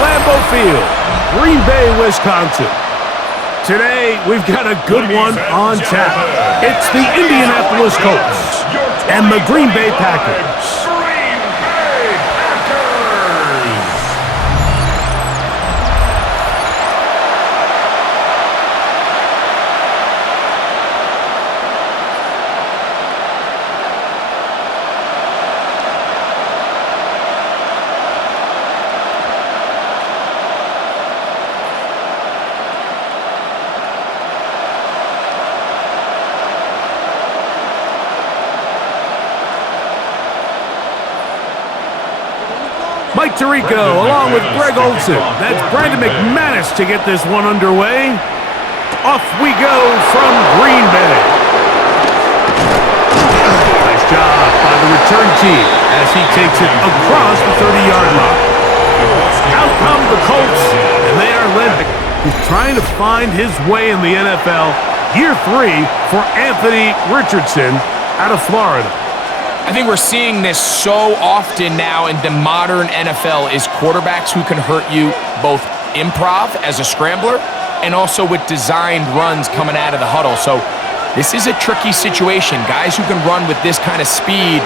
Lambeau Field, Green Bay, Wisconsin. Today, we've got a good one on tap. It's the Indianapolis Colts and the Green Bay Packers. Mike Tirico along with Greg Olsen. That's Brandon McManus to get this one underway. Off we go from Green Bay. Nice job by the return team as he takes it across the 30-yard line. Out come the Colts, and they are led. He's trying to find his way in the NFL. Year 3 for Anthony Richardson out of Florida. I think we're seeing this so often now in the modern NFL is quarterbacks who can hurt you both improv as a scrambler and also with designed runs coming out of the huddle. So this is a tricky situation. Guys who can run with this kind of speed,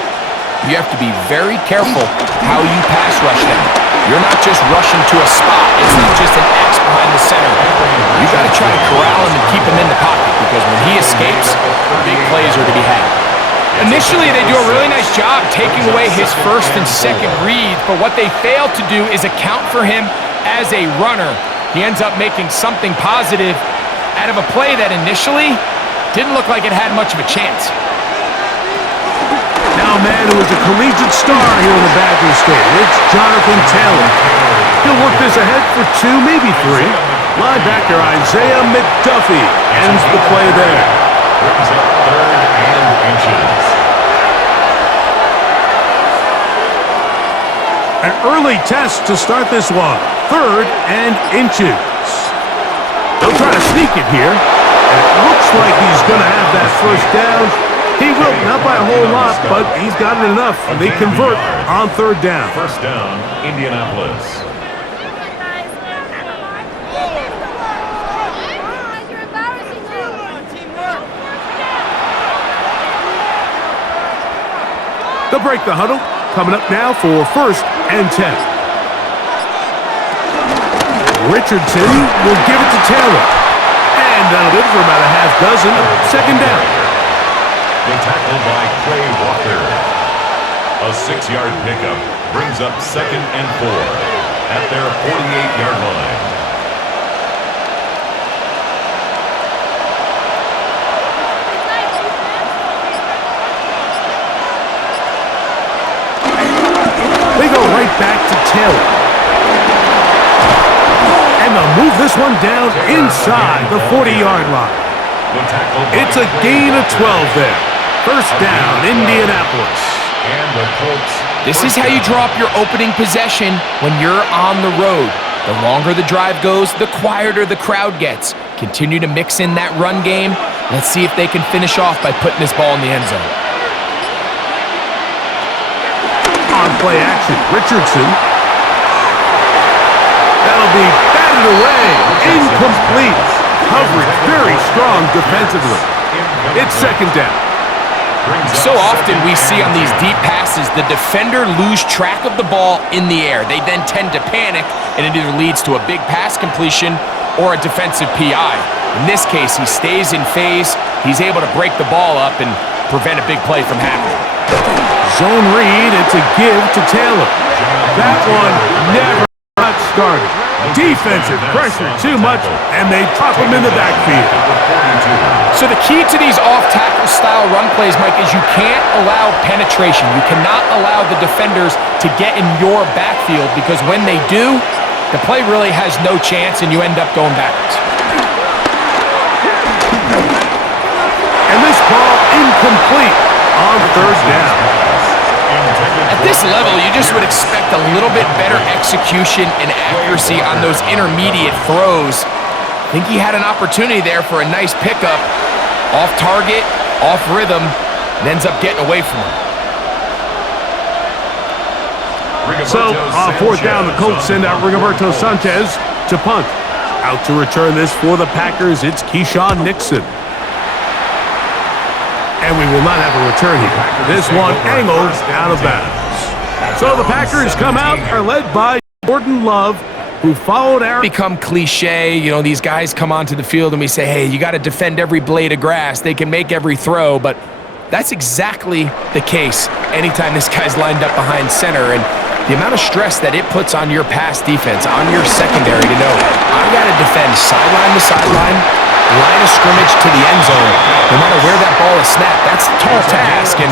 you have to be very careful how you pass rush them. You're not just rushing to a spot. It's not just an X behind the center. You got to try to corral him and keep him in the pocket because when he escapes, big plays are to be had. Initially, they do a really nice job taking away his first and second read, but what they fail to do is account for him as a runner. He ends up making something positive out of a play that initially didn't look like it had much of a chance. Now a man who is a collegiate star here in the Badger State. It's Jonathan Taylor. He'll work this ahead for 2, maybe 3. Linebacker Isaiah McDuffie ends the play there. Brings up 3rd and inches. An early test to start this one. 3rd and inches. They'll try to sneak it here. And it looks like he's going to have that first down. He will, not by a whole lot, but he's got it enough. And they convert on 3rd down. First down, Indianapolis. They'll break the huddle. Coming up now for 1st and 10. Richardson will give it to Taylor. And that'll do it for about a half dozen. 2nd down. The tackle by Trey Walker. A 6-yard pickup brings up 2nd and 4 at their 48-yard line. They go right back to Taylor. And they'll move this one down inside the 40-yard line. It's a gain of 12 there. 1st down, Indianapolis. And the Colts. This is how you draw up your opening possession when you're on the road. The longer the drive goes, the quieter the crowd gets. Continue to mix in that run game. Let's see if they can finish off by putting this ball in the end zone. On play action, Richardson. That'll be batted away. Incomplete. Coverage very strong defensively. It's 2nd down. So often we see on these deep passes, the defender lose track of the ball in the air. They then tend to panic, and it either leads to a big pass completion or a defensive PI. In this case, he stays in phase. He's able to break the ball up and prevent a big play from happening. Zone read, it's a give to Taylor. That one never got started. Defensive pressure too much, and they drop him in the backfield. So the key to these off-tackle style run plays, Mike, is you can't allow penetration. You cannot allow the defenders to get in your backfield because when they do, the play really has no chance and you end up going backwards. And this ball incomplete on 3rd down. At this level, you just would expect a little bit better execution and accuracy on those intermediate throws. I think he had an opportunity there for a nice pickup. Off target, off rhythm, and ends up getting away from him. So, fourth down, the Colts send out Rigoberto Sanchez to punt. Out to return this for the Packers, it's Keyshawn Nixon. And we will not have a return here. This one angled out of bounds. So the Packers come out, are led by Jordan Love, who followed Aaron. Become cliche, you know, these guys come onto the field and we say, hey, you got to defend every blade of grass. They can make every throw, but that's exactly the case anytime this guy's lined up behind center. And the amount of stress that it puts on your pass defense, on your secondary to know, I got to defend sideline to sideline, line of scrimmage to the end zone, no matter where that ball is snapped. That's a tall task, and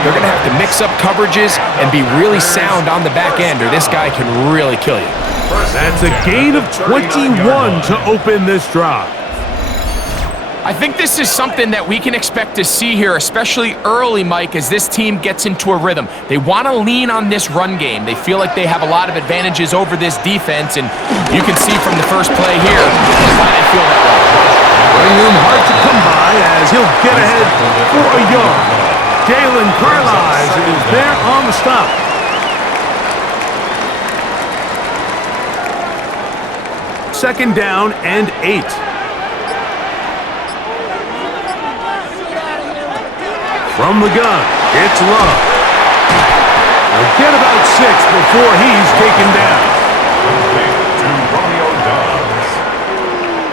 they're going to have to mix up coverages and be really sound on the back end, or this guy can really kill you. That's a gain of 21 to open this drive. I think this is something that we can expect to see here, especially early, Mike, as this team gets into a rhythm. They want to lean on this run game. They feel like they have a lot of advantages over this defense, and you can see from the first play here why they feel that way. Running room hard to come by as he'll get ahead for a yard. Jalen Carlisle is there on the stop. Second down and 8. From the gun, it's Love. He'll get about 6 before he's taken down. To Romeo Dobbs.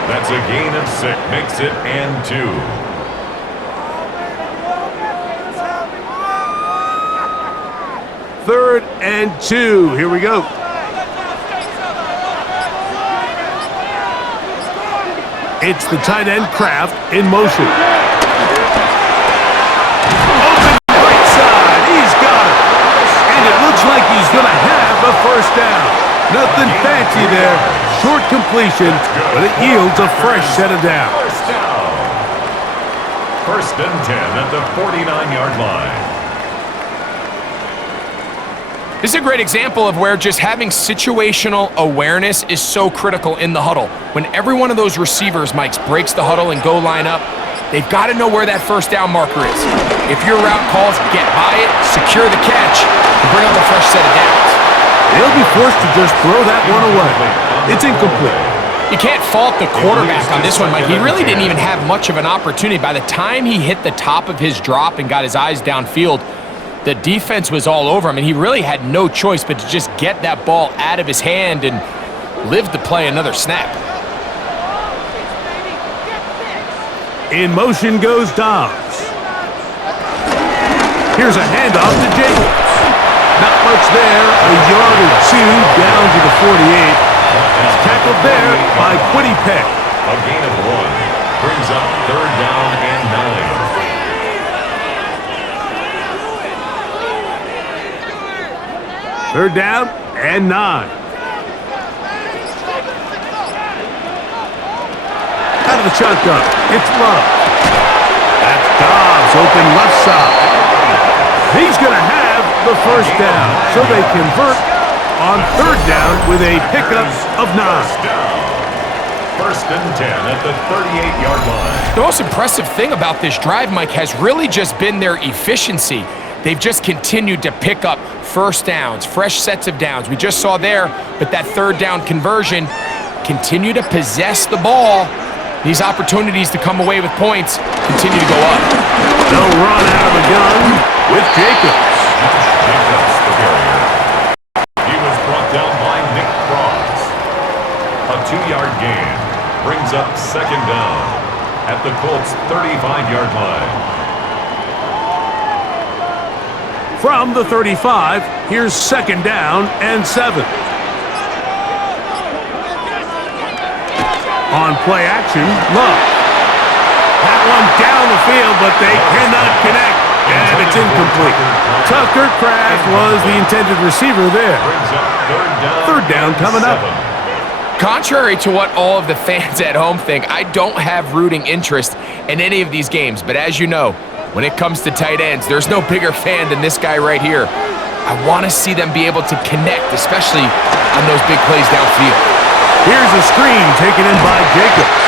That's a gain of 6, makes it and 2. Third and 2. Here we go. It's the tight end Kraft in motion. Open right side. He's got it. And it looks like he's going to have the first down. Nothing fancy there. Short completion, but it yields a fresh set of downs. First down. First and 10 at the 49-yard line. This is a great example of where just having situational awareness is so critical in the huddle. When every one of those receivers, Mike, breaks the huddle and go line up, they've got to know where that first down marker is. If your route calls, get by it, secure the catch, and bring up a fresh set of downs. They'll be forced to just throw that one away. It's incomplete. You can't fault the quarterback on this one, Mike. He really didn't even have much of an opportunity. By the time he hit the top of his drop and got his eyes downfield, the defense was all over him, and he really had no choice but to just get that ball out of his hand and live to play another snap. In motion goes Dobbs. Here's a handoff to Jacobs. Not much there, a yard or 2 down to the 48. He's tackled there by Quiddy Peck. A gain of 1 brings up third down and 9. Third down and 9. Out of the shotgun, it's Love. That's Dobbs, open left side. He's going to have the first down, so they convert on third down with a pickup of 9. First and 10 at the 38-yard line. The most impressive thing about this drive, Mike, has really just been their efficiency. They've just continued to pick up first downs, fresh sets of downs. We just saw there with that third down conversion, continue to possess the ball. These opportunities to come away with points continue to go up. They'll run out of the gun with Jacobs. Jacobs, the carrier. He was brought down by Nick Cross. A 2-yard gain brings up second down at the Colts' 35-yard line. From the 35, here's second down and 7. On play action, Love. That one down the field, but they cannot connect, and it's incomplete. Tucker Kraft was the intended receiver there. Third down coming up. Contrary to what all of the fans at home think, I don't have rooting interest in any of these games, but as you know, when it comes to tight ends, there's no bigger fan than this guy right here. I want to see them be able to connect, especially on those big plays downfield. Here's a screen taken in by Jacobs.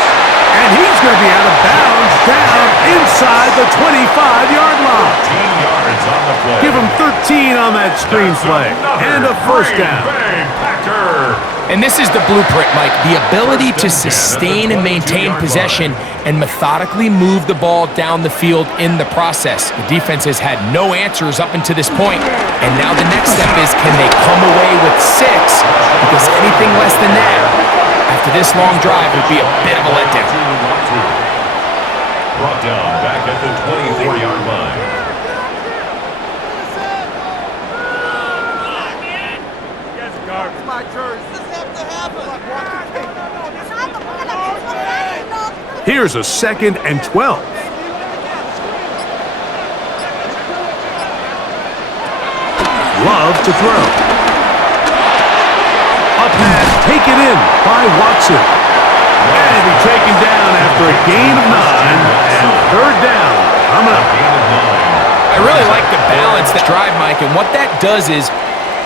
And he's going to be out of bounds down inside the 25-yard line. 13 yards on the play. Give him 13 on on that screen play. And a first down. And this is the blueprint, Mike. The ability to sustain and maintain possession and methodically move the ball down the field in the process. The defense has had no answers up until this point, and now the next step is, can they come away with 6? Because anything less than that, after this long drive, would be a bit of a letdown. Brought down back at the 24-yard line. Here's a 2nd and 12. Love to throw. A pass taken in by Watson. And be taken down after a gain of 9. And third down coming up. I really like the balance that drive, Mike, and what that does is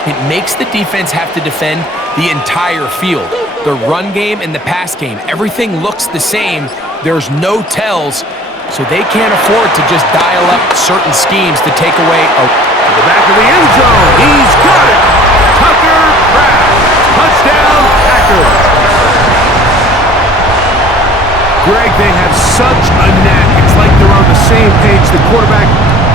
it makes the defense have to defend the entire field. The run game and the pass game, everything looks the same. There's no tells, so they can't afford to just dial up certain schemes to take away to the back of the end zone. He's got it. Tucker Kraft. Touchdown, Packers. Greg, they have such a knack. It's like they're on the same page. The quarterback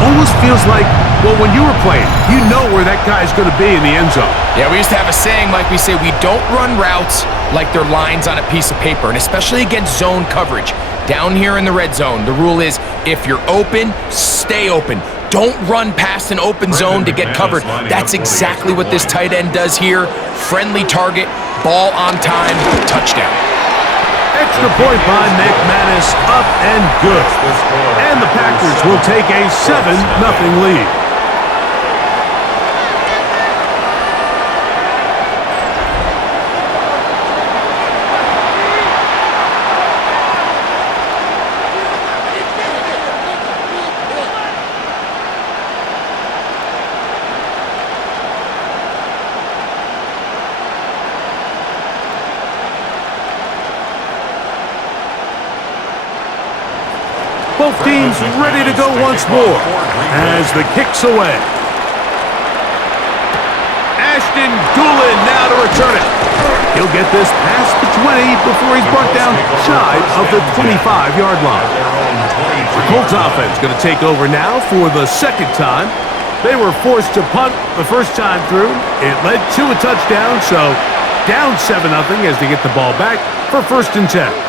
almost feels like, well, when you were playing, you know where that guy's going to be in the end zone. Yeah, we used to have a saying, Mike, we say we don't run routes like they're lines on a piece of paper, and especially against zone coverage. Down here in the red zone, the rule is if you're open, stay open. Don't run past an open zone to get covered. That's exactly what this tight end does here. Friendly target, ball on time, touchdown. Extra point by McManus, up and good. And the Packers will take a 7-0 lead. Both teams ready to go once more as the kick's away. Ashton Doolin now to return it. He'll get this past the 20 before he's brought down shy of the 25-yard line. The Colts offense going to take over now for the second time. They were forced to punt the first time through. It led to a touchdown, so down 7-0 as they get the ball back for 1st and 10.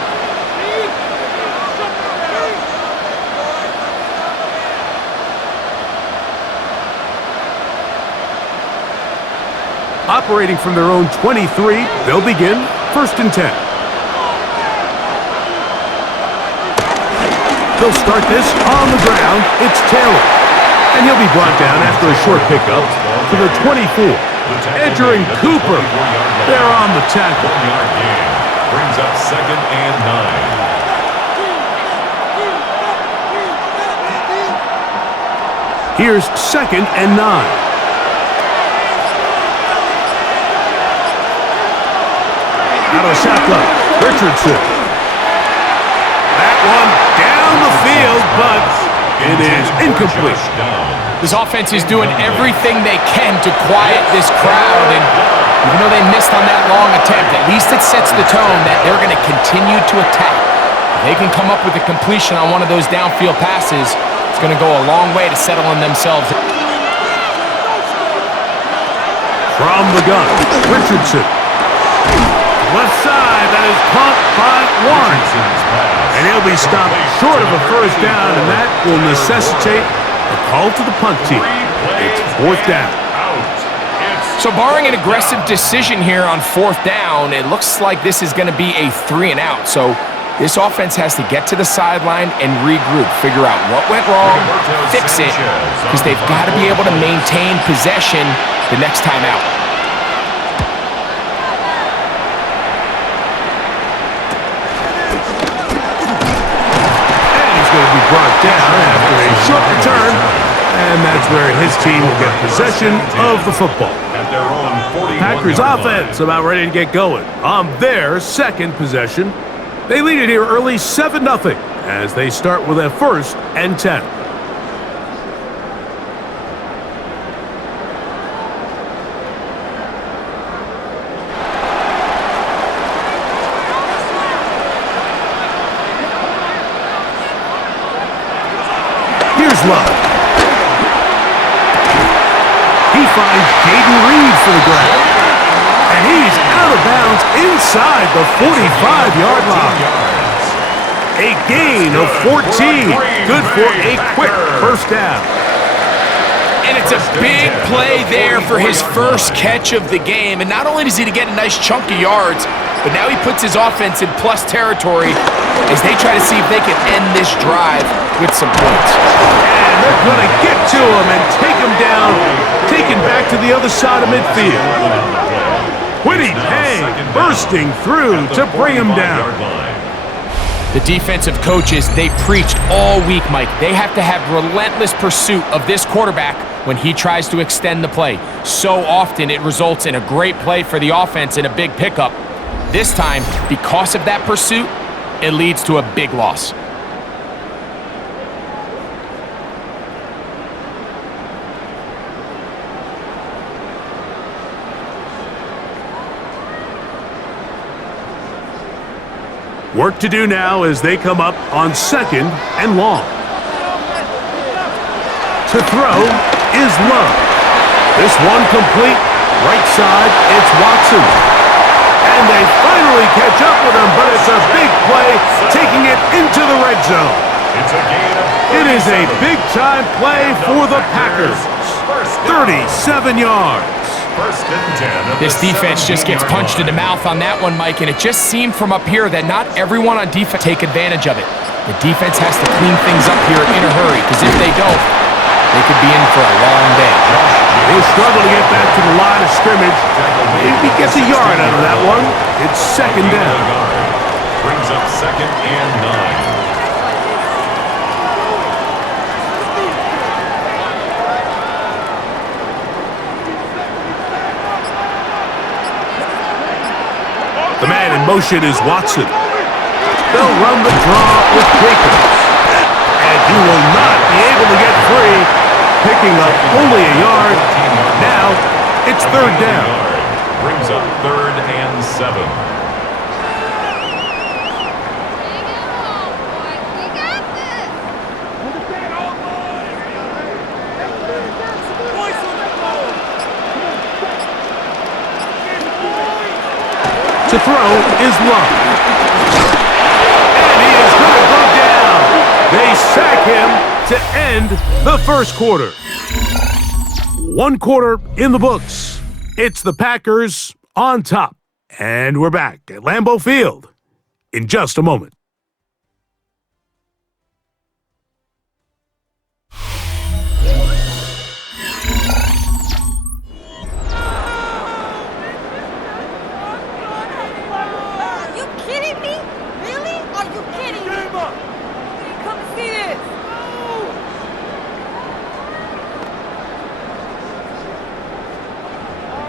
Operating from their own 23, they'll begin 1st and 10. They'll start this on the ground. It's Taylor. And he'll be brought down after a short pickup to the 24. Edgerrin Cooper. They're on the tackle. Brings up 2nd and 9. Here's 2nd and 9. Out of the shotgun, Richardson. That one down the field, but it is incomplete. This offense is doing everything they can to quiet this crowd, and even though they missed on that long attempt, at least it sets the tone that they're going to continue to attack. If they can come up with a completion on one of those downfield passes, it's going to go a long way to settling themselves. From the gun, Richardson. Left side, that is pumped by Warren. And he'll be stopped short of a first down, and that will necessitate a call to the punt team. It's 4th down. So barring an aggressive decision here on 4th down, it looks like this is going to be a 3 and out. So this offense has to get to the sideline and regroup, figure out what went wrong, fix it, because they've got to be able to maintain possession the next time out. Brought down after a short return, and that's where his team will get possession of the football. Packers offense about ready to get going on their 2nd possession. They lead it here early 7-0 as they start with a 1st and 10. Here's Love. He finds Jaden Reed for the grab. And he's out of bounds inside the 45-yard line. A gain of 14. Good for a quick first down. And it's a big play there for his first catch of the game. And not only does he get a nice chunk of yards, but now he puts his offense in plus territory as they try to see if they can end this drive with some points. And they're going to get to him and take him down, taken back to the other side of midfield. Quiddy Pay bursting through to bring him down. The defensive coaches, they preached all week, Mike. They have to have relentless pursuit of this quarterback when he tries to extend the play. So often it results in a great play for the offense and a big pickup. This time, because of that pursuit, it leads to a big loss. Work to do now as they come up on 2nd and long. To throw is Love. This one complete. Right side, it's Watson. And they finally catch up with him, but it's a big play, taking it into the red zone. It is a big-time play for the Packers. 37 yards. This defense just gets punched in the mouth on that one, Mike, and it just seemed from up here that not everyone on defense take advantage of it. The defense has to clean things up here in a hurry, because if they don't, they could be in for a long day. He'll struggle to get back to the line of scrimmage. Maybe he gets a yard out of that one. It's 2nd down. Brings up 2nd and 9. The man in motion is Watson. They'll run the draw with Jacobs. And he will not be able to get free, picking up only a yard. Now, it's 3rd down. Brings up 3rd and 7. To throw is Love. And he is going to go down. They sack him to end the first quarter. 1 quarter in the books. It's the Packers on top. And we're back at Lambeau Field in just a moment.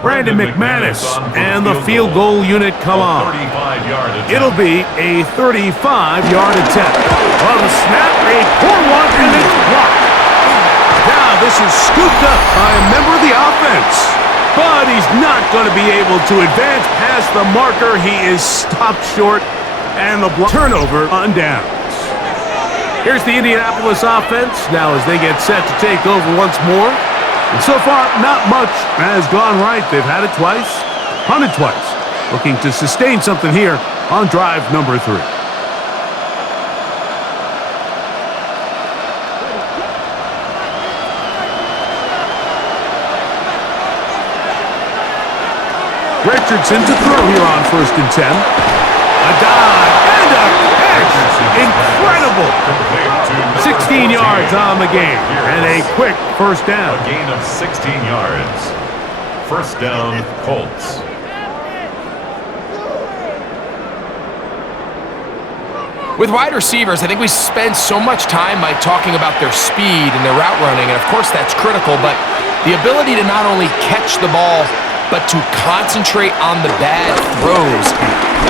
Brandon McManus and the field goal unit come on. It'll be a 35-yard attempt. On the snap, a poor one, and it's blocked. Now this is scooped up by a member of the offense. But he's not going to be able to advance past the marker. He is stopped short, and the turnover on downs. Here's the Indianapolis offense now as they get set to take over once more. And so far, not much has gone right. They've had it twice, punted twice, looking to sustain something here on drive number 3. Richardson to throw here on 1st and 10. A dive and a catch. Incredible. 16 yards on the game and a quick first down. A gain of 16 yards. First down, Colts. With wide receivers, I think we spend so much time, Mike, talking about their speed and their route running, and of course that's critical, but the ability to not only catch the ball, but to concentrate on the bad throws.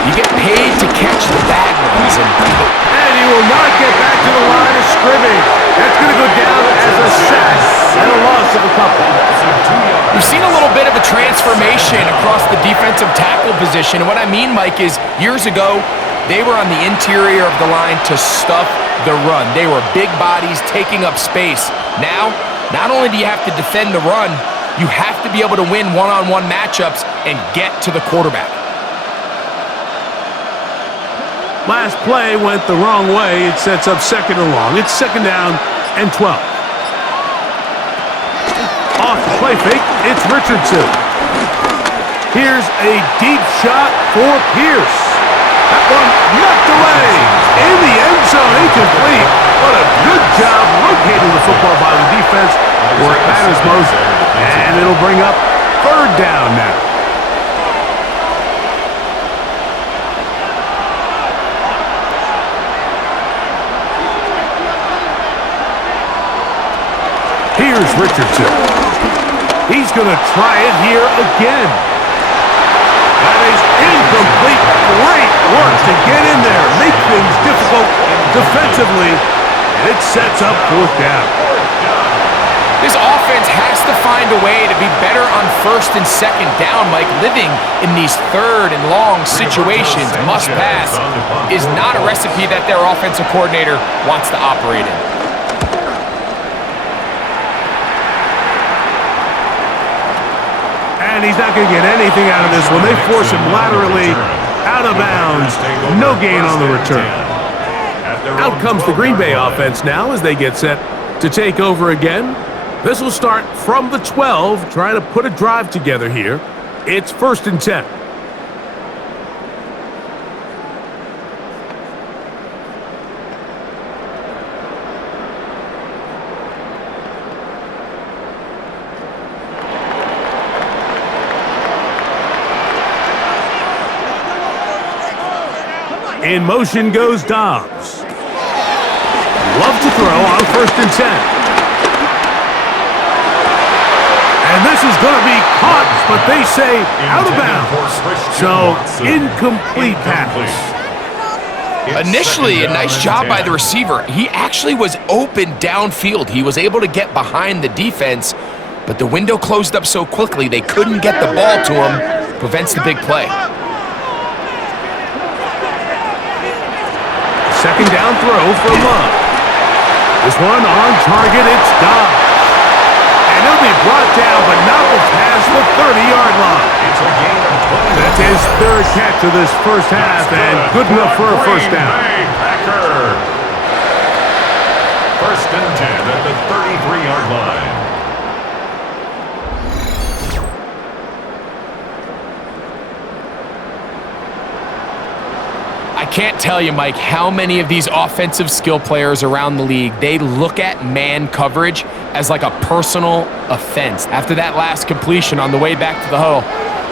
You get paid to catch the bad ones. And he will not get back to the line of scrimmage. That's going to go down as a sack and a loss of a couple. We've seen a little bit of a transformation across the defensive tackle position. And what I mean, Mike, is years ago, They were on the interior of the line to stuff the run. They were big bodies taking up space. Now, not only do you have to defend the run, you have to be able to win one-on-one matchups and get to the quarterback. Last play went the wrong way. It sets up second and long. It's second down and 12. Off the play fake, it's Richardson. Here's a deep shot for Pierce. That one knocked away. In the end zone, incomplete. What a good job locating the football by the defense where it matters most. And it'll bring up third down now. Here's Richardson. He's going to try it here again. That is incomplete. Great work to get in there, make things difficult defensively, and it sets up fourth down. This offense has to find a way to be better on first and second down, Mike. Living in these third and long situations, must pass, is not a recipe that their offensive coordinator wants to operate in. And he's not going to get anything out of this one. They force him laterally out of bounds. No gain on the return. Out comes the Green Bay offense now as they get set to take over again. This will start from the 12, trying to put a drive together here. It's first and 10. In motion goes Dobbs. Love to throw on first and 10. And this is going to be caught, but they say out of bounds. So, incomplete pass. Initially, a nice job by the receiver. He actually was open downfield. He was able to get behind the defense, but the window closed up so quickly they couldn't get the ball to him. Prevents the big play. Second down throw for Love. This one on target, it's Dobbs. And he'll be brought down, but not past the 30-yard line. That's his third catch of this first half, and good enough for a first down. First and 10 at the 33-yard line. I can't tell you, Mike, how many of these offensive skill players around the league, they look at man coverage as like a personal offense. After that last completion on the way back to the huddle,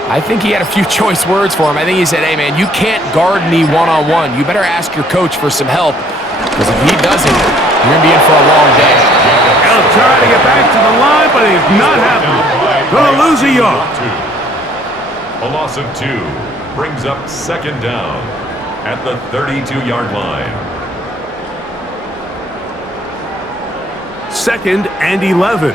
I think he had a few choice words for him. I think he said, hey, man, you can't guard me one-on-one. You better ask your coach for some help, because if he doesn't, you're going to be in for a long day. He'll try to get back to the line, but he's not happening. Going to lose a yard. A loss of 2 brings up second down at the 32-yard line. Second and 11.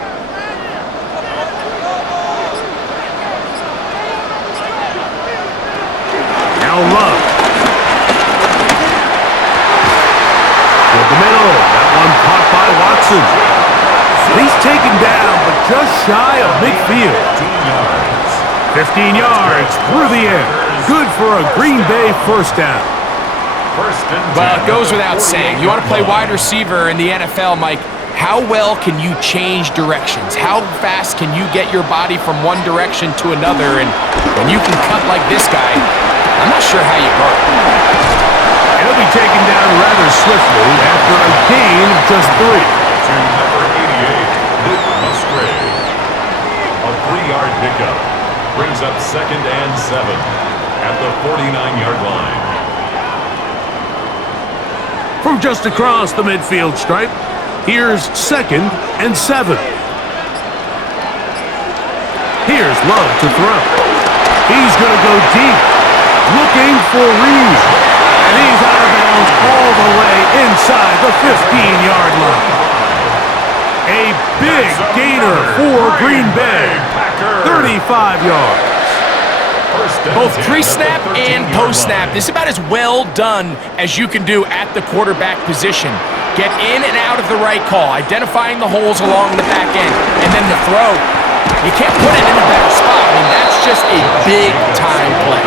Now Love. With the middle. That one caught by Watson. He's taken down, but just shy of midfield. 15 yards through the air. Good for a Green Bay first down. Well, it goes without saying. You want to play wide receiver in the NFL, Mike, how well can you change directions? How fast can you get your body from one direction to another? And when you can cut like this guy, I'm not sure how you guard. He'll be taken down rather swiftly after a gain of just 3. To number 88, Luke Musgrave. A 3-yard pickup brings up second and 7 at the 49-yard line. From just across the midfield stripe, here's second and 7. Here's Love to throw. He's going to go deep, looking for Reed. And he's out of bounds all the way inside the 15-yard line. A big gainer for Green Bay, 35 yards. Both pre-snap and post-snap. This is about as well done as you can do at the quarterback position. Get in and out of the right call, identifying the holes along the back end, and then the throw. You can't put it in a better spot. I mean, that's just a big-time play.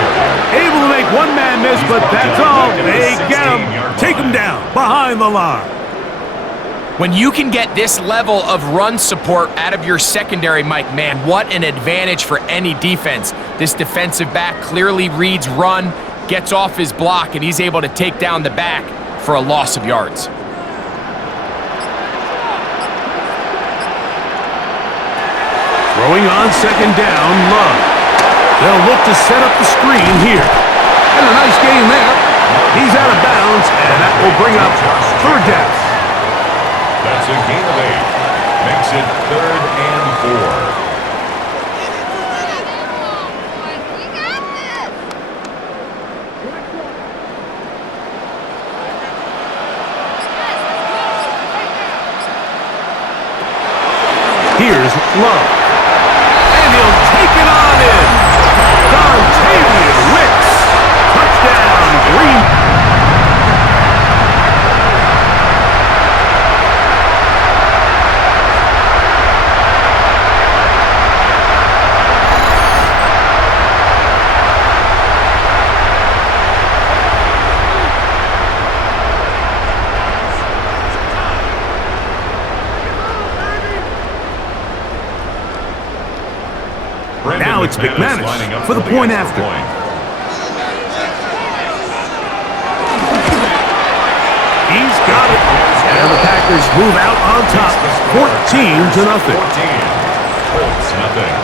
Able to make one man miss, but that's all. They get him. Take him down behind the line. When you can get this level of run support out of your secondary, Mike, man, what an advantage for any defense. This defensive back clearly reads run, gets off his block, and he's able to take down the back for a loss of yards. Throwing on second down, Love. They'll look to set up the screen here. And a nice gain there. He's out of bounds, and that will bring up third down. That's a gain of 8. Makes it 3rd and 4. Here's Love. And he'll take it on in. Dontavian Wicks. Touchdown, Green. Now it's McManus for the point after. He's got it. And the Packers move out on top, 14-0. 14. Colts, nothing.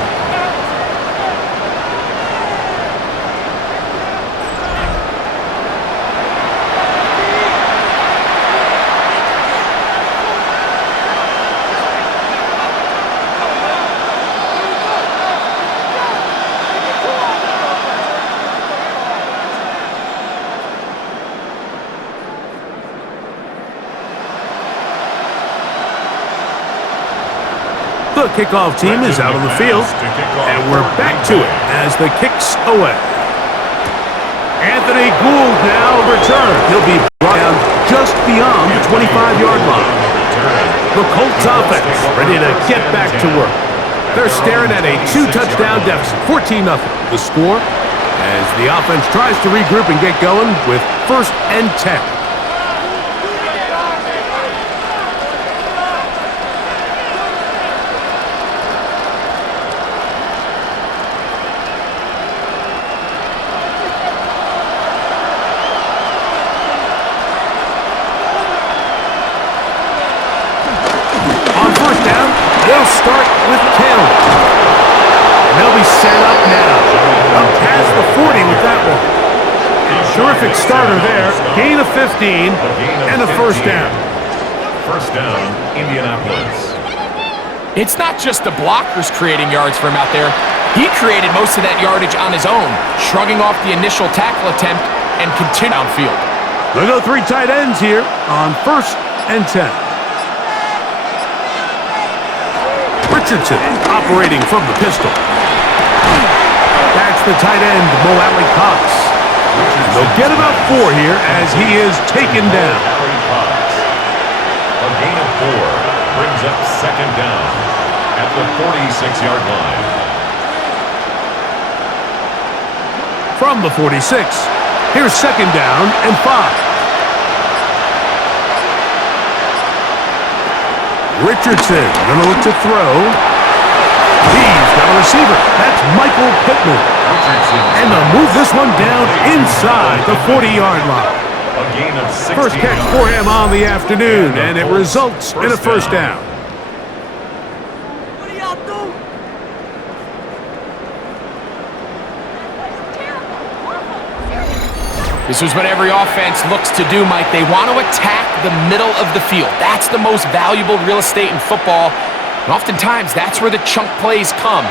The kickoff team is out on the field, and we're back to it as the kick's away. Anthony Gould now returns. He'll be brought down just beyond the 25-yard line. The Colts offense ready to get back to work. They're staring at a 2-touchdown deficit, 14-0. The score as the offense tries to regroup and get going with 1st and 10. They'll start with Taylor. And they'll be set up now. Up past the 40 with that one. Terrific starter there. Gain of 15 and a 1st down. 1st down, Indianapolis. It's not just the blockers creating yards for him out there. He created most of that yardage on his own, shrugging off the initial tackle attempt and continue downfield. They'll go 3 tight ends here on 1st and 10. Richardson operating from the pistol. That's the tight end, Mo Cox. They'll get about 4 here as he is taken down. A gain of 4 brings up 2nd down at the 46-yard line. From the 46, here's 2nd down and 5. Richardson gonna look to throw. He's got a receiver. That's Michael Pittman. And they'll move this one down inside the 40-yard line. A gain of 16 First catch for him on the afternoon, and it results in a 1st down. What are y'all doing? This is what every offense looks to do, Mike. They want to attack the middle of the field. That's the most valuable real estate in football. And oftentimes, that's where the chunk plays come.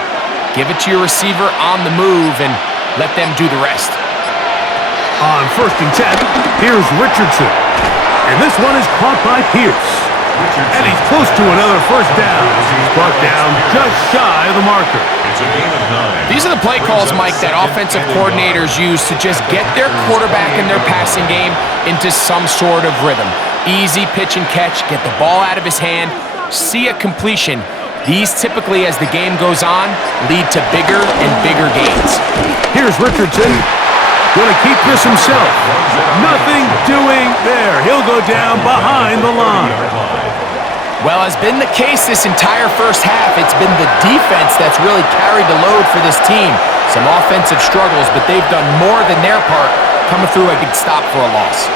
Give it to your receiver on the move and let them do the rest. On 1st and 10, here's Richardson. And this one is caught by Pierce. And he's close to another 1st down as he's brought down just shy of the marker. It's a gain of 9. These are the play calls, Mike, that offensive coordinators use to just get their quarterback and their passing game into some sort of rhythm. Easy pitch and catch, get the ball out of his hand, see a completion. These typically, as the game goes on, lead to bigger and bigger gains. Here's Richardson. Going to keep this himself. Nothing doing there. He'll go down behind the line. Well, has been the case this entire first half. It's been the defense that's really carried the load for this team. Some offensive struggles, but they've done more than their part, coming through a big stop for a loss.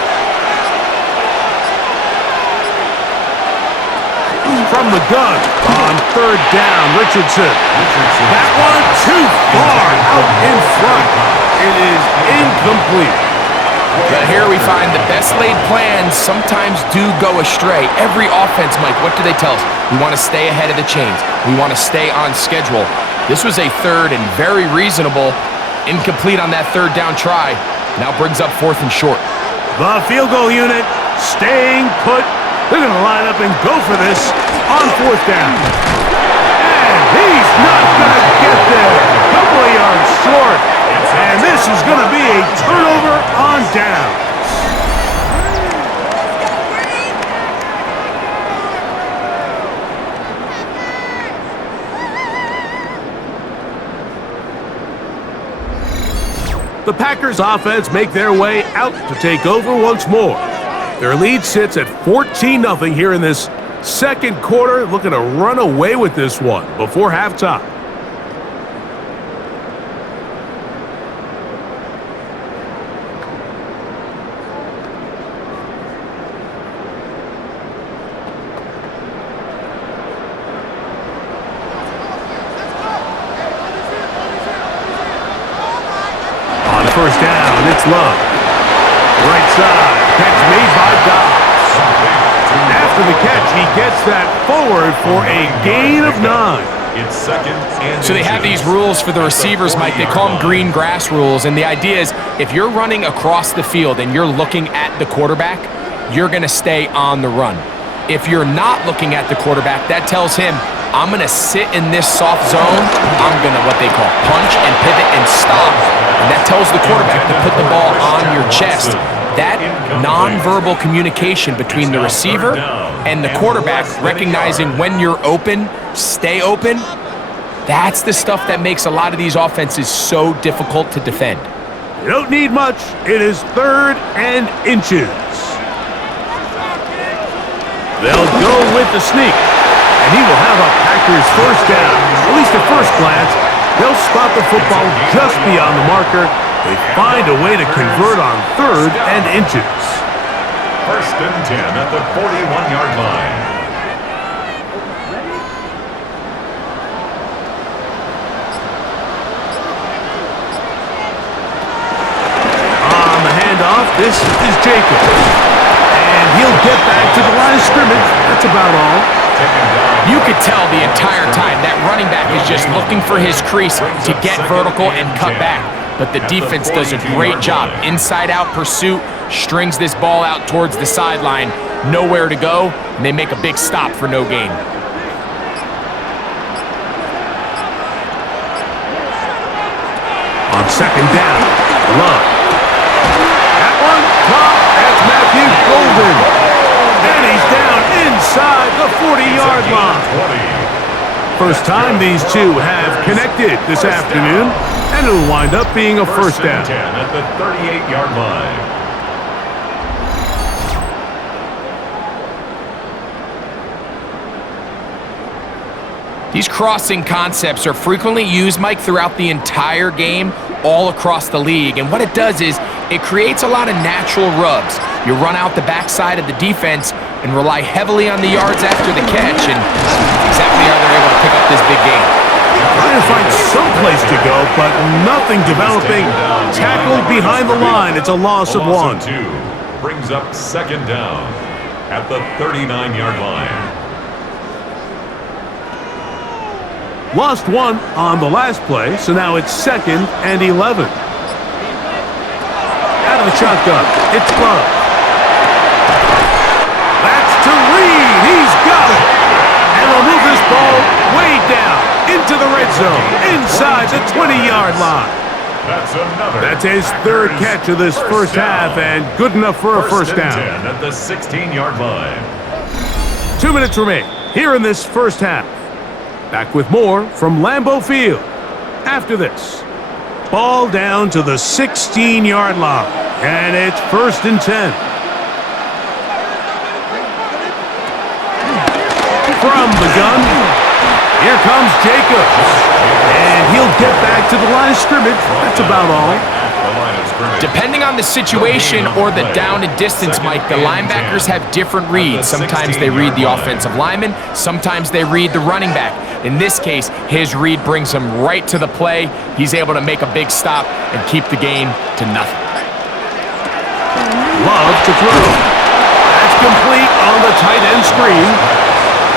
From the gun on third down, Richardson. That one too far out in front. It is incomplete. But here we find the best laid plans sometimes do go astray. Every offense, Mike, what do they tell us? We want to stay ahead of the chains. We want to stay on schedule. This was a third and very reasonable. Incomplete on that third down try. Now brings up fourth and short. The field goal unit staying put. They're going to line up and go for this on fourth down. And he's not going to get there. Couple of yards short. And this is going to be a turnover on down. The Packers offense make their way out to take over once more. Their lead sits at 14-0 here in this second quarter, looking to run away with this one before halftime. On first down, it's Love. Right side, catch made by Dobbs. After the catch, he gets that forward for a gain of 9. It's second and So they have these rules for the receivers, Mike. They call them green grass rules. And the idea is if you're running across the field and you're looking at the quarterback, you're going to stay on the run. If you're not looking at the quarterback, that tells him, I'm going to sit in this soft zone. I'm going to, what they call, punch and pivot and stop. And that tells the quarterback to put the ball on your chest. That nonverbal communication between the receiver and the quarterback, recognizing when you're open, stay open, that's the stuff that makes a lot of these offenses so difficult to defend. You don't need much. It is third and inches. They'll go with the sneak, and he will have a Packers first down. At least at first glance, they'll spot the football just beyond the marker. They find a way to convert on third and inches. First and 10 at the 41-yard line. On the handoff, this is Jacobs. And he'll get back to the line of scrimmage. That's about all. You could tell the entire time that running back is just looking for his crease to get vertical and cut back. But the defense does a great job. Inside-out pursuit, strings this ball out towards the sideline. Nowhere to go, and they make a big stop for no gain. On second down, Love. That one, caught. That's Matthew Golden. And he's down inside the 40-yard line. First time these two have connected this afternoon, and it'll wind up being a first down. 10 at the 38-yard line. These crossing concepts are frequently used, Mike, throughout the entire game, all across the league. And what it does is it creates a lot of natural rubs. You run out the backside of the defense and rely heavily on the yards after the catch, and that's exactly how they're able to pick up this big game. Trying to find some place to go, but nothing developing. Tackled behind the line. It's a loss of 1. 2 brings up second down at the 39-yard line. Lost 1 on the last play, so now it's second and 11. Out of the shotgun, it's Love. That's to Reed. He's got it. And they'll move this ball way down into the red zone, inside the 20-yard line. That's his third catch of this first half, and good enough for a first down. 10 at the 16-yard line. 2 minutes remain here in this first half. Back with more from Lambeau Field. After this, ball down to the 16-yard line, and it's 1st and 10. From the gun, here comes Jacobs. And he'll get back to the line of scrimmage. That's about all. Depending on the situation or the down and distance, Mike, the linebackers have different reads. Sometimes they read the offensive lineman. Sometimes they read the running back. In this case, his read brings him right to the play. He's able to make a big stop and keep the game to nothing. Love to throw. That's complete on the tight end screen.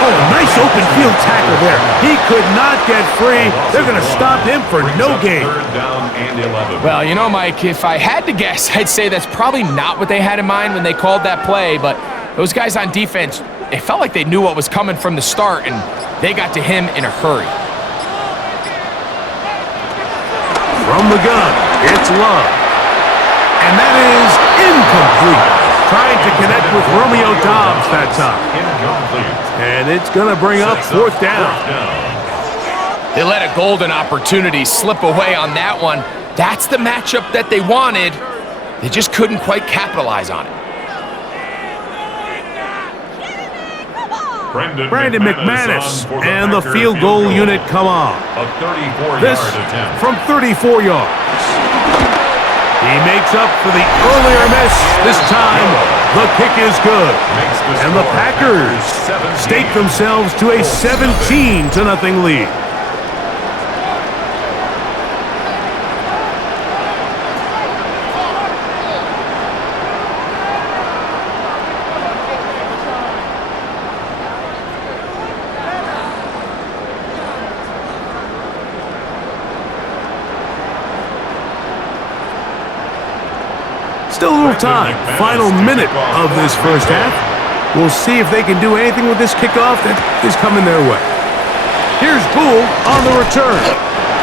Oh, nice open field tackle there. He could not get free. They're going to stop him for no gain. Well, you know, Mike, if I had to guess, I'd say that's probably not what they had in mind when they called that play, but those guys on defense, it felt like they knew what was coming from the start, and they got to him in a hurry. From the gun, it's Love. And that is incomplete. Trying to connect with Romeo Doubs that time. And it's going to bring up 4th down. They let a golden opportunity slip away on that one. That's the matchup that they wanted. They just couldn't quite capitalize on it. Brandon McManus and the field goal unit come on. This from 34 yards. He makes up for the earlier miss. This time, the kick is good. And the Packers stake themselves to a 17-0 lead. Still a little time. Final minute of this first half. We'll see if they can do anything with this kickoff that is coming their way. Here's Poole on the return.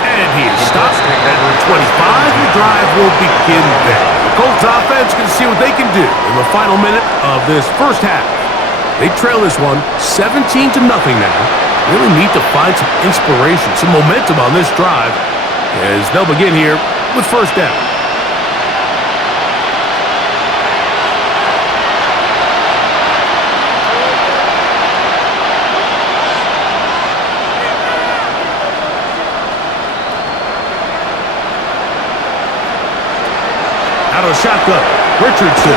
And he is stopped at 25. The drive will begin there. The Colts offense can see what they can do in the final minute of this first half. They trail this one 17-0 now. Really need to find some inspiration, some momentum on this drive as they'll begin here with first down. Out of shotgun, Richardson.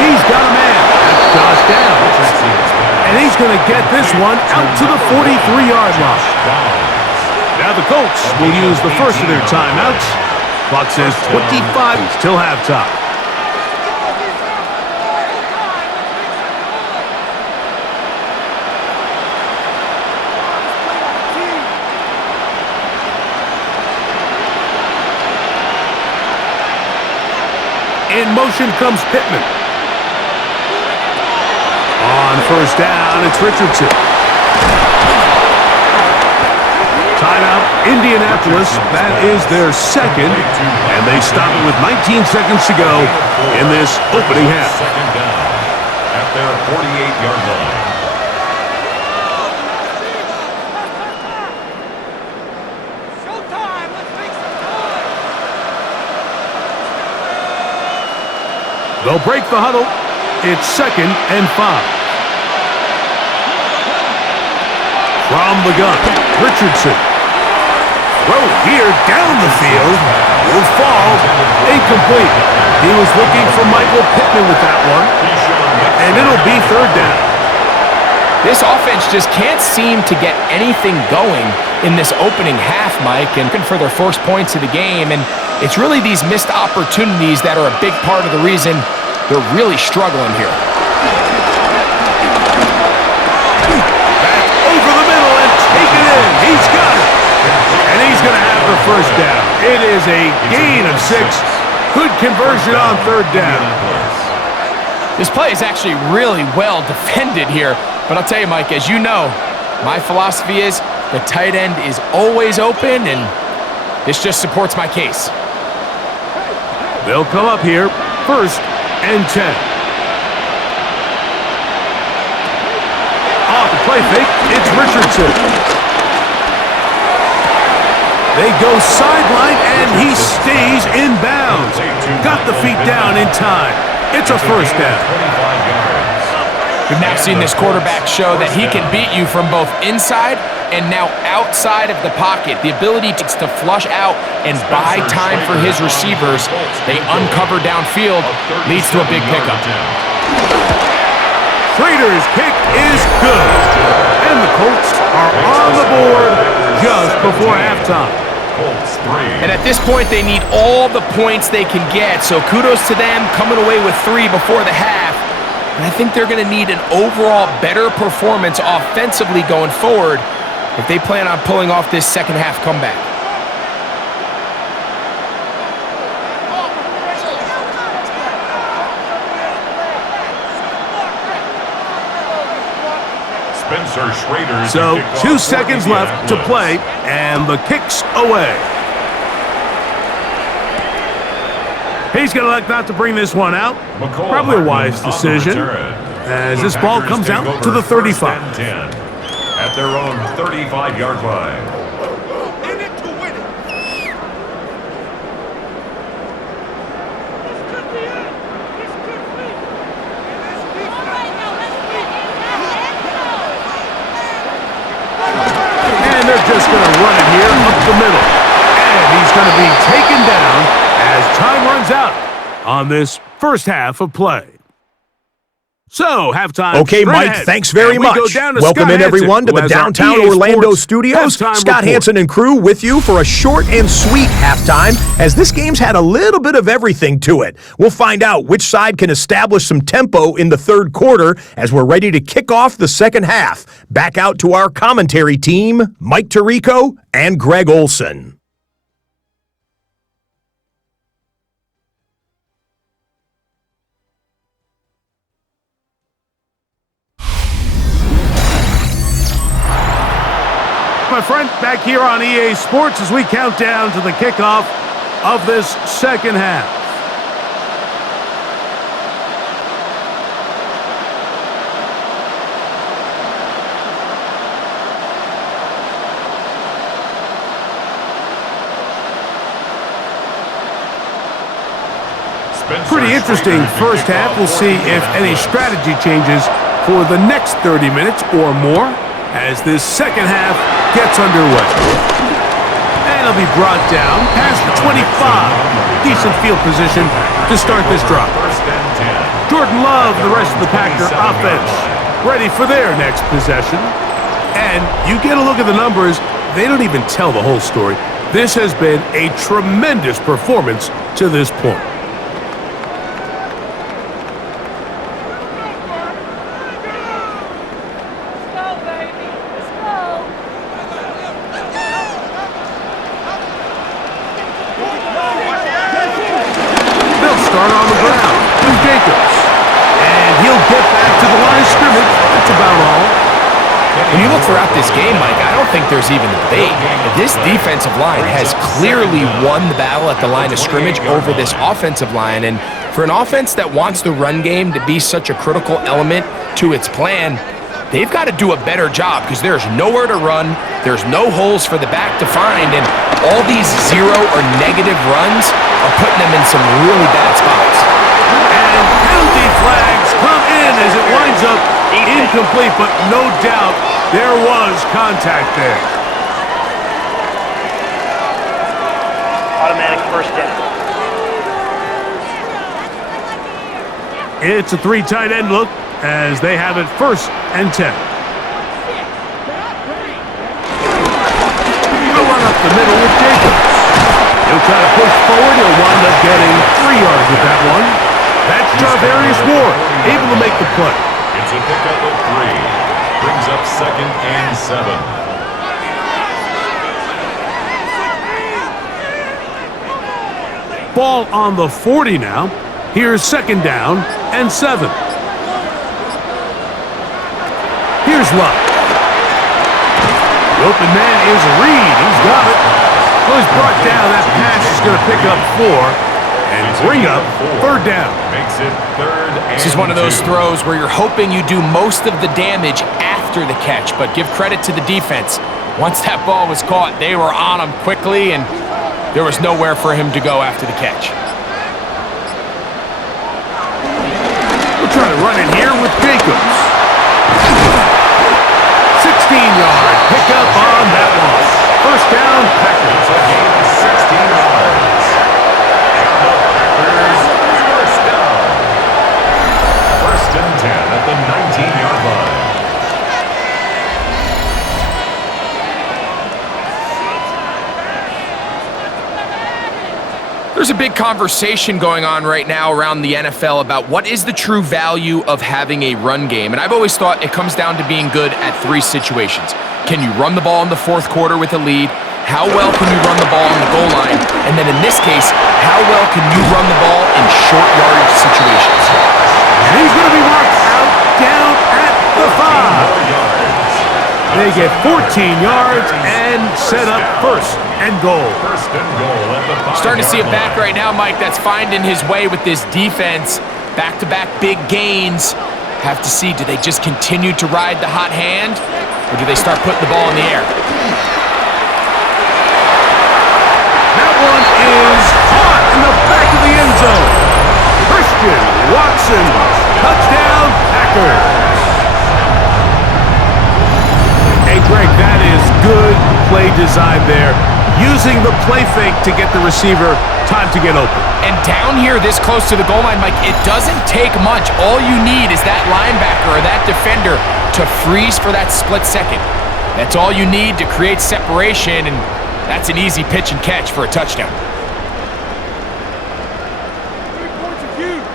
He's got a man. That's Josh down. And he's going to get this one out to the 43-yard line. Now the Colts will use the first of their timeouts. Clock says 25 till halftime. In motion comes Pittman. On first down, it's Richardson. Timeout, Indianapolis. That is their second, and they stop it with 19 seconds to go in this opening half. Second down at their 48-yard line. They'll break the huddle. It's 2nd and 5. From the gun, Richardson. Throw here down the field. Will fall. Incomplete. He was looking for Michael Pittman with that one. And it'll be 3rd down. This offense just can't seem to get anything going in this opening half, Mike, and looking for their first points of the game. And it's really these missed opportunities that are a big part of the reason they're really struggling here. Back over the middle and take it in. He's got it. And he's going to have the first down. It is a gain of 6. Good conversion on 3rd down. This play is actually really well defended here. But I'll tell you, Mike, as you know, my philosophy is The tight end is always open, and this just supports my case. They'll come up here, 1st and 10. Off the play fake, it's Richardson. They go sideline, and he stays in bounds. Got the feet down in time. It's a 1st down. We've now seen this quarterback show that he can beat you from both inside and now outside of the pocket. The ability to flush out and buy time for his receivers. They uncover downfield, leads to a big pickup. Schrader's kick is good. And the Colts are on the board just before halftime. And at this point, they need all the points they can get. So kudos to them coming away with 3 before the half. And I think they're going to need an overall better performance offensively going forward if they plan on pulling off this second half comeback. So 2 seconds left to play, and the kick's away. He's going to elect not to bring this one out. Probably a wise decision, as this ball comes out to the 35. At their own 35-yard line. And they're just going to run it here up the middle. And he's going to be taken down as time runs out on this first half of play. So, halftime. Okay, Mike, thanks very much. Welcome in, everyone, to the downtown Orlando studios. Scott Hansen and crew with you for a short and sweet halftime, as this game's had a little bit of everything to it. We'll find out which side can establish some tempo in the third quarter as we're ready to kick off the second half. Back out to our commentary team, Mike Tirico and Greg Olson. My friend, back here on EA Sports as we count down to the kickoff of this second half. Pretty interesting first half. We'll see if any strategy changes for the next 30 minutes or more as this second half gets underway. And it'll be brought down past the 25. Decent field position to start this drive. Jordan Love and the rest of the Packer offense ready for their next possession. And you get a look at the numbers, they don't even tell the whole story. This has been a tremendous performance to this point. When you look throughout this game, Mike, I don't think there's even a debate. This defensive line has clearly won the battle at the line of scrimmage over this offensive line. And for an offense that wants the run game to be such a critical element to its plan, they've got to do a better job because there's nowhere to run, there's no holes for the back to find, and all these zero or negative runs are putting them in some really bad spots. And penalty flags come in as it winds up incomplete, but no doubt there was contact there. Automatic first down. It's a 3 tight end look as they have it 1st and 10. He'll run up the middle with Jacobs. He'll try to push forward. He'll wind up getting 3 yards with that one. That's Jarvarius Ward, able to make the play. It's a pickup of 3. Brings up 2nd and 7. Ball on the 40 now. Here's 2nd down and 7. Here's Love. The open man is Reed. He's got it. Well, he's brought down. That pass is going to pick up 4 and bring up 3rd down. Makes it 3rd and This is one of those 2. throws where you're hoping you do most of the damage after the catch, but give credit to the defense. Once that ball was caught, they were on him quickly, and there was nowhere for him to go after the catch. We'll try to run it here with Jacobs. 16-yard pickup on that one. 1st down, Packers. A gain of 16 yards. And the Packers, 1st down. 1st and 10 at the 19-yard line. There's a big conversation going on right now around the NFL about what is the true value of having a run game. And I've always thought it comes down to being good at 3 situations. Can you run the ball in the 4th quarter with a lead? How well can you run the ball on the goal line? And then in this case, how well can you run the ball in short yardage situations? And he's going to be marked out down at the 5. They get 14 yards and set up 1st and goal. 1st and goal at the 5-yard Starting to see it back line. right now, Mike, that's finding his way with this defense. Back-to-back big gains. Have to see, do they just continue to ride the hot hand, or do they start putting the ball in the air? That one is caught in the back of the end zone. Christian Watson, touchdown, Packers. Hey, Greg, that is good play design there. Using the play fake to get the receiver time to get open. And down here this close to the goal line, Mike, it doesn't take much. All you need is that linebacker or that defender to freeze for that split second. That's all you need to create separation, and that's an easy pitch and catch for a touchdown.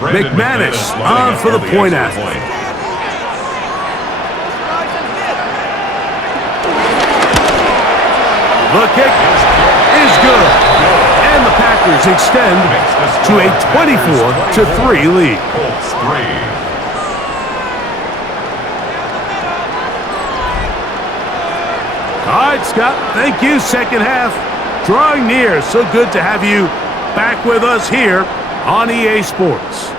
McManus on for the point after. The kick is good. And the Packers extend to a 24-3 lead. Colts 3. All right, Scott, thank you. 2nd half drawing near. So good to have you back with us here on EA Sports.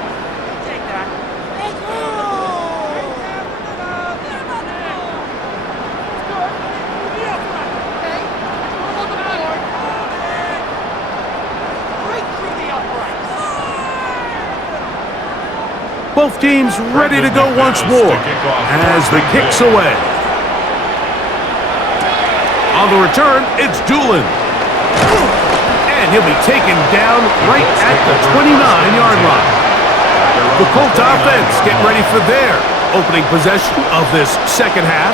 Both teams ready to go once more as the kick's away. On the return, it's Doolin. And he'll be taken down right at the 29-yard line. The Colts offense getting ready for their opening possession of this 2nd half.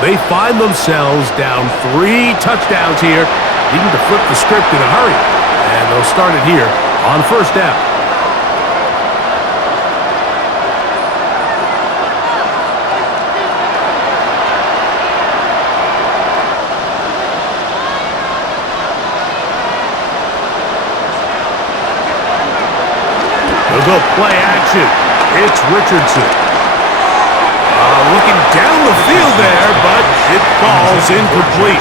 They find themselves down 3 touchdowns here, needing to flip the script in a hurry. And they'll start it here on 1st down. They'll go play action. It's Richardson. Looking down the field there, but it falls incomplete.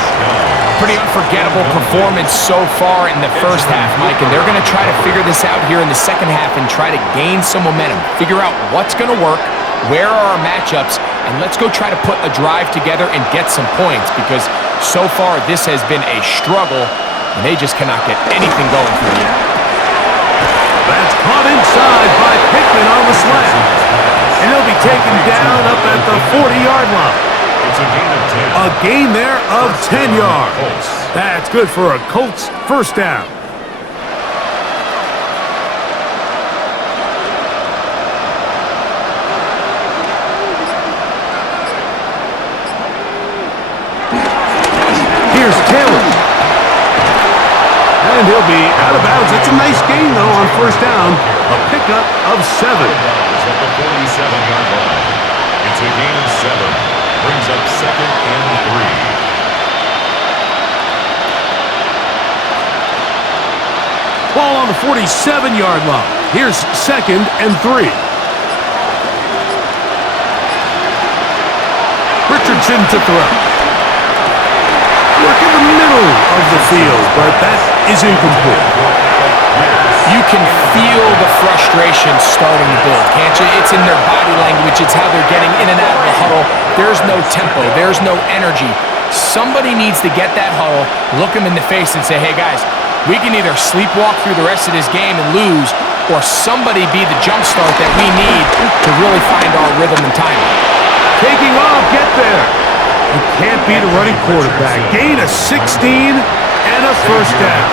Pretty unforgettable performance so far in the 1st half, Mike, and they're going to try to figure this out here in the 2nd half and try to gain some momentum. Figure out what's going to work, where are our matchups, and let's go try to put a drive together and get some points, because so far this has been a struggle, and they just cannot get anything going through the air. That's caught inside by Pittman on the slant. And he'll be taken down up at the 40-yard line. It's a gain of 10. A gain there of 10 yards. That's good for a Colts 1st down. Here's Taylor. And he'll be out of bounds. It's a nice gain, though, on 1st down. A pickup of 7. At the 47-yard line. It's a gain of 7. Brings up 2nd and 3. Ball on the 47-yard line. Here's 2nd and 3. Richardson to throw. footwork in the middle of the field, but that is incomplete. You can feel the frustration starting to build, can't you? It's in their body language. It's how they're getting in and out of the huddle. There's no tempo. There's no energy. Somebody needs to get that huddle, look them in the face and say, hey, guys, we can either sleepwalk through the rest of this game and lose, or somebody be the jump start that we need to really find our rhythm and timing. Taking off, get there. You can't beat a running quarterback. Gain of 16 and a first down.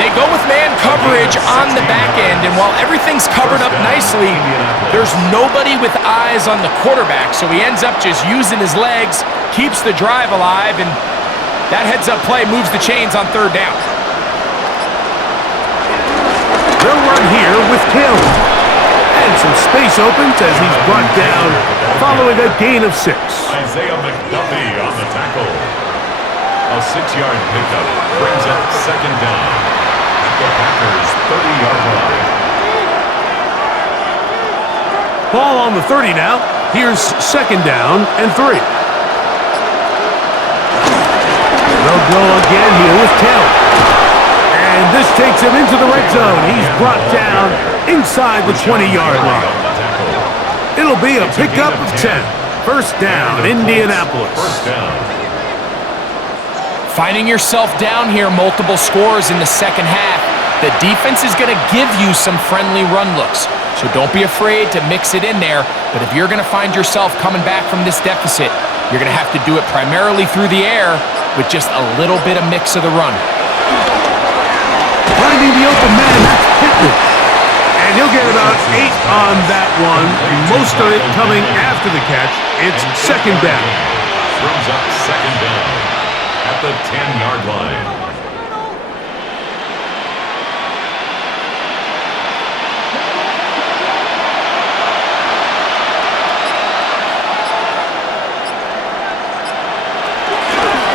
They go with man coverage on the back end, and while everything's covered up nicely, there's nobody with eyes on the quarterback, so he ends up just using his legs, keeps the drive alive, and that heads-up play moves the chains on third down. They'll run here with Taylor. And some space opens as he's brought down following a gain of 6. Isaiah McDuffie on the tackle. A 6-yard pickup brings up second down at the Packers' 30-yard line. Ball on the 30 now. Here's second down and 3. They'll go again here with Taylor. And this takes him into the red zone. He's brought down inside the 20-yard line. It'll be a pickup of 10. First down, Indianapolis. First down. Finding yourself down here, multiple scores in the second half. The defense is going to give you some friendly run looks, so don't be afraid to mix it in there. But if you're going to find yourself coming back from this deficit, you're going to have to do it primarily through the air with just a little bit of mix of the run. Finding the open man, that's Pittman. And he'll get about 8 on that one, most of it coming after the catch. It's second down. Brings up second down at the 10-yard line.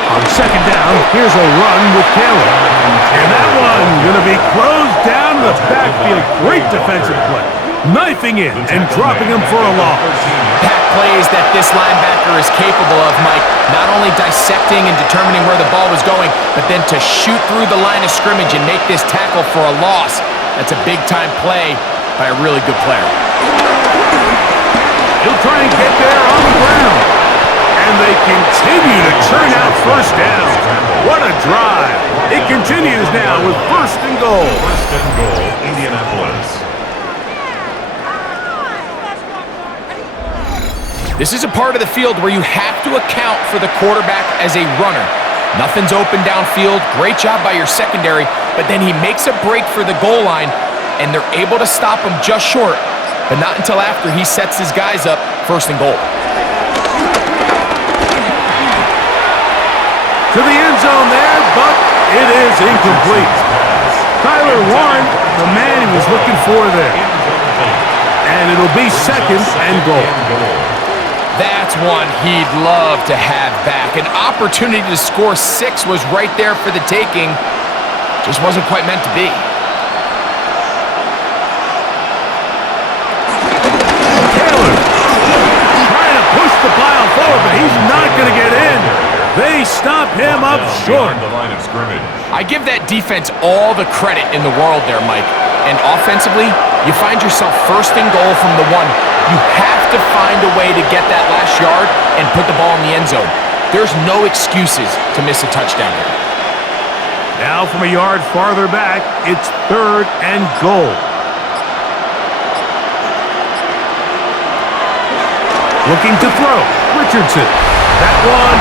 On second down, here's a run with Taylor. And that one going to be closed down the backfield. Great defensive play. Knifing in and dropping him for a loss. Pack plays that this linebacker is capable of, Mike. Not only dissecting and determining where the ball was going, but then to shoot through the line of scrimmage and make this tackle for a loss. That's a big-time play by a really good player. He'll try and get there on the ground. And they continue to churn out first down. What a drive. It continues now with first and goal. First and goal, Indianapolis. This is a part of the field where you have to account for the quarterback as a runner. Nothing's open downfield. Great job by your secondary, but then he makes a break for the goal line, and they're able to stop him just short, but not until after he sets his guys up first and goal. To the end zone there, but it is incomplete. Tyler Warren, the man he was looking for there. And it'll be second and goal. That's one he'd love to have back. An opportunity to score 6 was right there for the taking. Just wasn't quite meant to be. Taylor trying to push the pile forward, but he's not going to get in. They stop him up short. The line of scrimmage. I give that defense all the credit in the world there, Mike. And offensively, you find yourself first and goal from the 1. You have to find a way to get that last yard and put the ball in the end zone. There's no excuses to miss a touchdown here. Now from a yard farther back, it's third and goal. Looking to throw, Richardson. That one,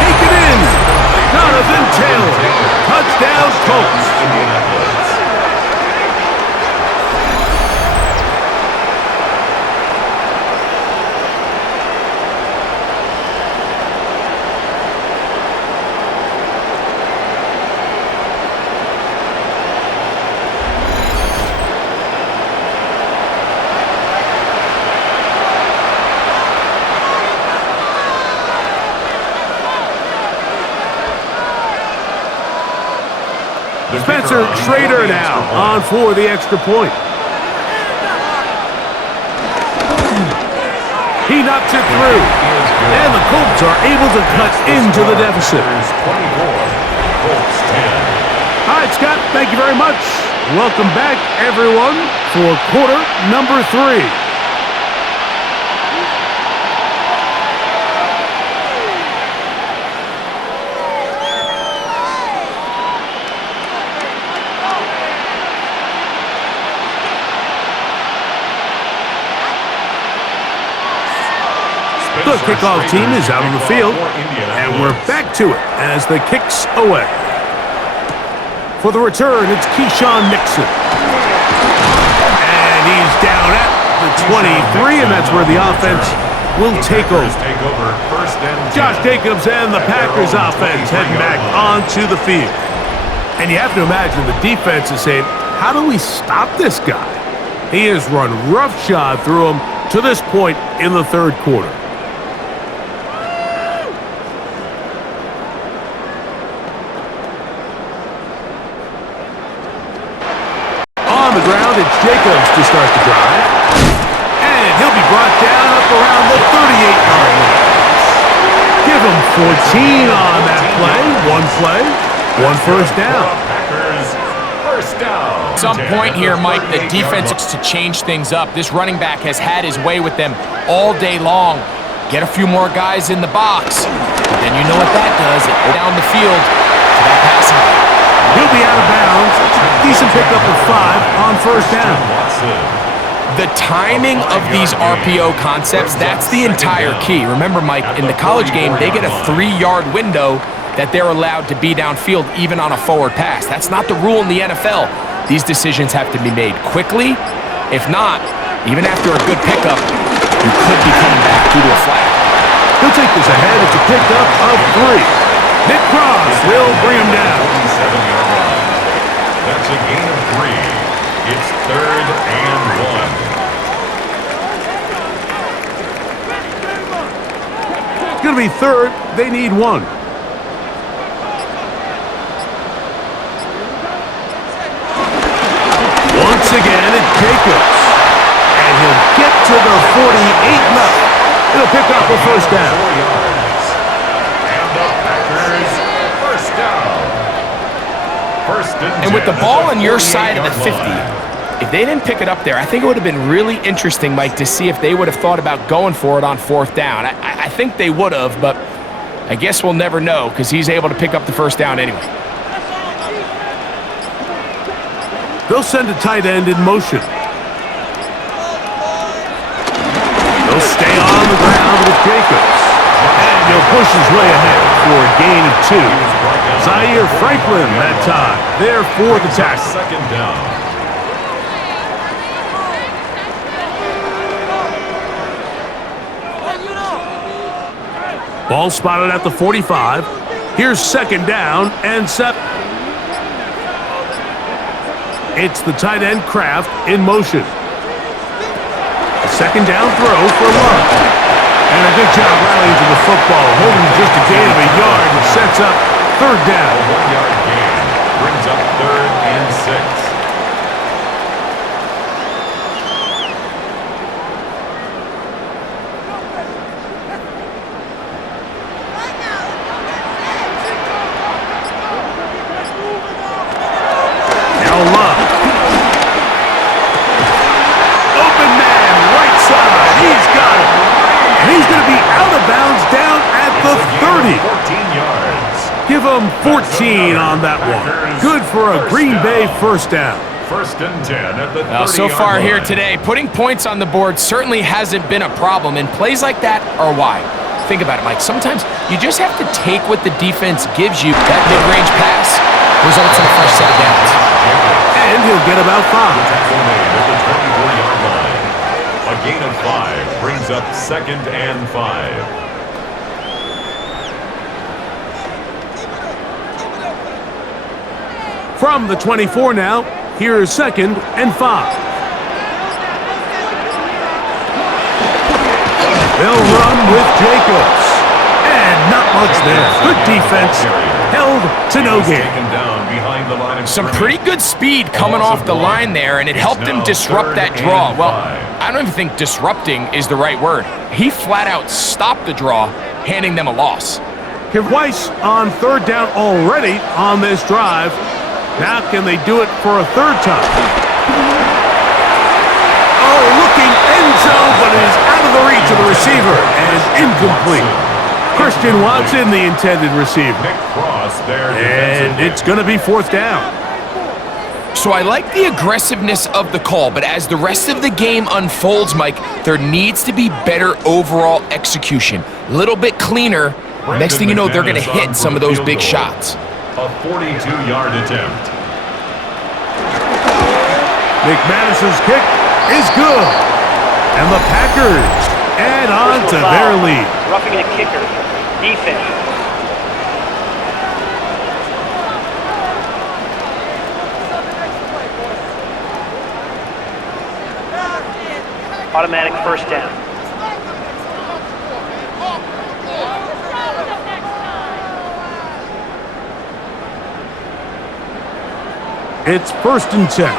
taken in. Jonathan Taylor. Touchdown, Colts. Indianapolis. Spencer Schrader now on for the extra point. He knocks it through. And the Colts are able to cut into the deficit. 24, Colts 10. All right, Scott, thank you very much. Welcome back, everyone, for quarter number 3. The kickoff team is out on the field, and we're back to it as the kicks away. For the return, it's Keyshawn Nixon. And he's down at the 23, and that's where the offense will take over. Josh Jacobs and the Packers offense heading back onto the field. And you have to imagine the defense is saying, how do we stop this guy? He has run roughshod through him to this point in the third quarter. On the ground, it's Jacobs to start the drive. And he'll be brought down up around the 38-yard line. Give him 14 on that play. One first down. At some point here, Mike, the defense looks to change things up. This running back has had his way with them all day long. Get a few more guys in the box. And you know what that does. It goes down the field to that passing game. He'll be out of bounds. Decent pickup of 5 on first down. The timing of these RPO concepts, that's the entire key. Remember, Mike, in the college game, they get a 3-yard window that they're allowed to be downfield even on a forward pass. That's not the rule in the NFL. These decisions have to be made quickly. If not, even after a good pickup, you could be coming back due to a flag. He'll take this ahead. It's a pickup of 3. Nick Cross will bring him down. That's a gain of 3. It's 3rd and 1. It's going to be 3rd. They need 1. Once again, it's Jacobs. And he'll get to the 48 now. He'll pick up a first down. 4 yards. And the Packers first down. And with the ball on your side of the 50, if they didn't pick it up there, I think it would have been really interesting, Mike, to see if they would have thought about going for it on 4th down. I think they would have, but I guess we'll never know because he's able to pick up the first down anyway. They'll send a tight end in motion. They'll stay on the ground with Jacobs. And he'll push his way ahead for a gain of 2. Zaire Franklin that time. There for the tackle. Second down. Ball spotted at the 45. Here's 2nd down and 7. It's the tight end Kraft in motion. A 2nd down throw for Love. And a good job rallying to the football, holding just a gain of a yard and sets up 3rd down. A 1-yard gain brings up 3rd and 6. Now Love. Open man, right side. He's got it. And he's going to be out of bounds down at the 30. 14 yards. Give him 14 on that one. Good for a Green Bay first down. 1st and 10 at the 30-yard So far line. here today, putting points on the board certainly hasn't been a problem, and plays like that are why. Think about it, Mike. Sometimes you just have to take what the defense gives you. That mid-range pass results in a first set of downs. And he'll get about 5. Tackle made at the 24-yard line. A gain of 5 brings up 2nd and 5. From the 24 now, here's 2nd and 5. They'll run with Jacobs. And not much there. Good defense. Held to no gain. Taken down behind the line of Some scrimmage. pretty good speed coming off the line there, and it helped him disrupt that draw. Well, I don't even think disrupting is the right word. He flat out stopped the draw, handing them a loss. Twice on third down already on this drive. Now can they do it for a third time? Oh, looking end zone, but it is out of the reach of the receiver and incomplete. Christian Watson, the intended receiver. And it's going to be fourth down. So I like the aggressiveness of the call, but as the rest of the game unfolds, Mike, there needs to be better overall execution. A little bit cleaner. Next thing you know, they're going to hit some of those big shots. A 42-yard attempt. McManus's kick is good. And the Packers add on to their lead. Roughing the kicker. Defense. Automatic first down. It's 1st and 10.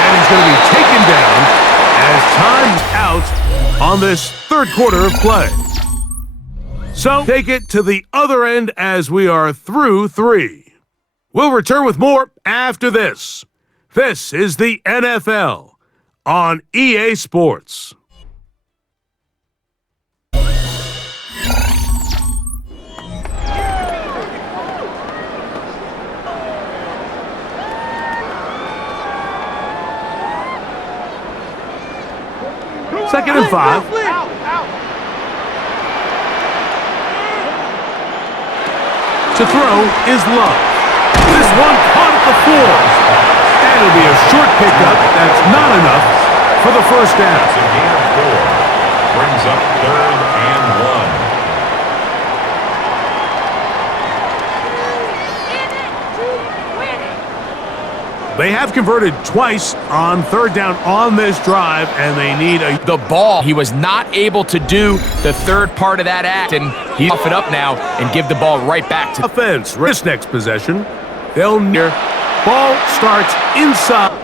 And he's going to be taken down as time's out on this third quarter of play. So take it to the other end as we are through 3. We'll return with more after this. This is the NFL on EA Sports. Second and 5. To throw is Love. This one caught at the 4. And it'll be a short pickup. That's not enough for the first down. It's a gain of 4. Brings up 3rd and 1. They have converted twice on third down on this drive, and they need the ball. He was not able to do the third part of that act, and he'll off it up now and give the ball right back to offense. This next possession, they'll near. Ball starts inside.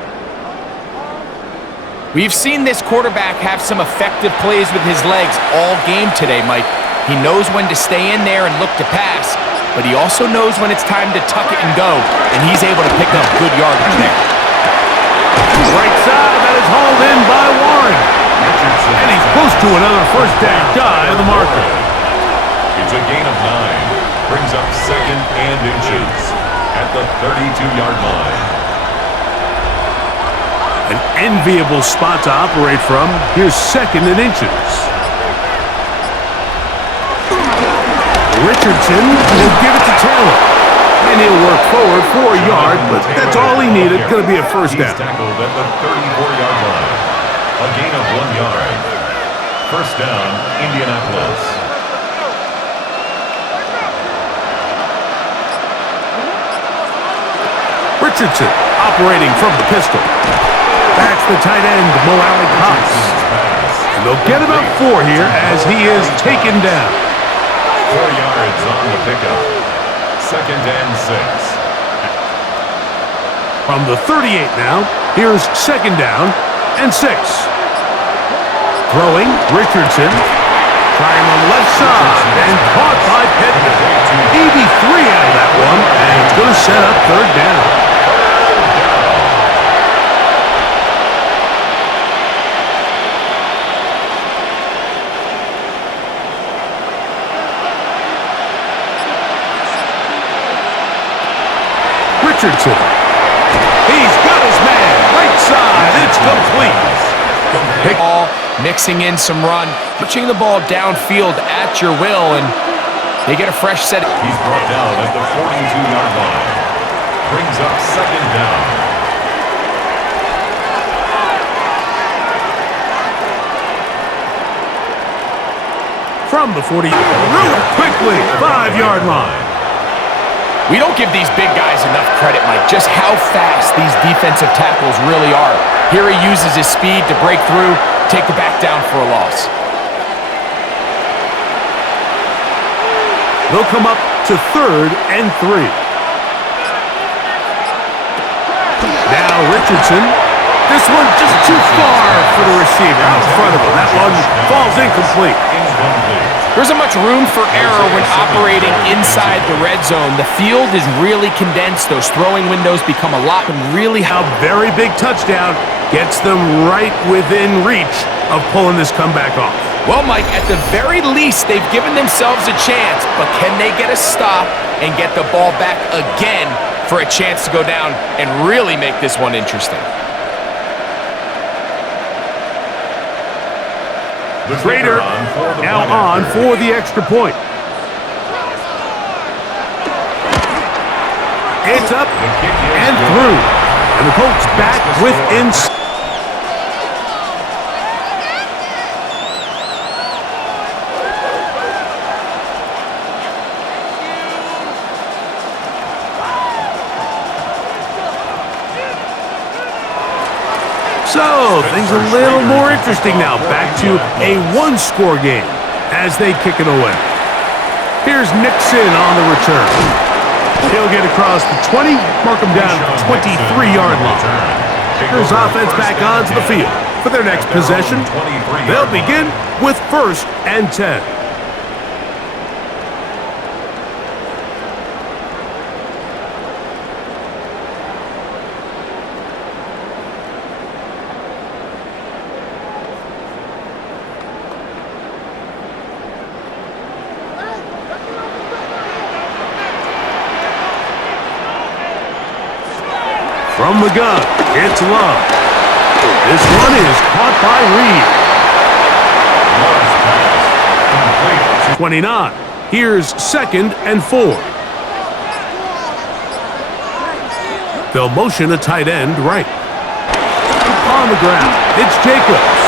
We've seen this quarterback have some effective plays with his legs all game today, Mike. He knows when to stay in there and look to pass, but he also knows when it's time to tuck it and go, and he's able to pick up good yardage there. Right side, that is hauled in by Warren. And he's close to another first down. Guy on the marker. It's a gain of 9. Brings up 2nd and inches at the 32-yard line. An enviable spot to operate from. Here's 2nd and inches. Richardson will give it to Taylor. And he'll work forward for a yard, but that's all he needed. Going to be a first down. He's tackled at the 34-yard line. A gain of 1 yard. First down, Indianapolis. Richardson operating from the pistol. That's the tight end, Moali Cox. And they'll get about 4 here as he is taken down. 4 yards on the pickup. 2nd and 6. From the 38 now, here's 2nd down and 6. Throwing, Richardson. Trying on the left side and caught by Pittman. 83 out of that one, and it's going to set up 3rd down. Richardson. He's got his man. Right side. It's complete. Big ball, mixing in some run, pitching the ball downfield at your will, and they get a fresh set. He's brought down at the 42-yard line. Brings up 2nd down. From the 40, real quickly, 5-yard line. We don't give these big guys enough credit, Mike, just how fast these defensive tackles really are. Here he uses his speed to break through, take the back down for a loss. They'll come up to 3rd and 3. Now Richardson. This one just too far for the receiver. Out in front of him. That one falls incomplete. There isn't much room for error when operating inside the red zone. The field is really condensed. Those throwing windows become a lot and really a very big touchdown gets them right within reach of pulling this comeback off. Well, Mike, at the very least, they've given themselves a chance, but can they get a stop and get the ball back again for a chance to go down and really make this one interesting? Trader now on for the extra point. It's up and through. And the Colts back within. So, things a little more interesting now. Back to a one-score game as they kick it away. Here's Nixon on the return. He'll get across the 20, mark him down at the 23-yard line. Here's offense back onto the field for their next possession. They'll begin with 1st and 10. From the gun, it's Love. This one is caught by Reed. 29. Here's 2nd and 4. They'll motion a tight end right. On the ground, it's Jacobs.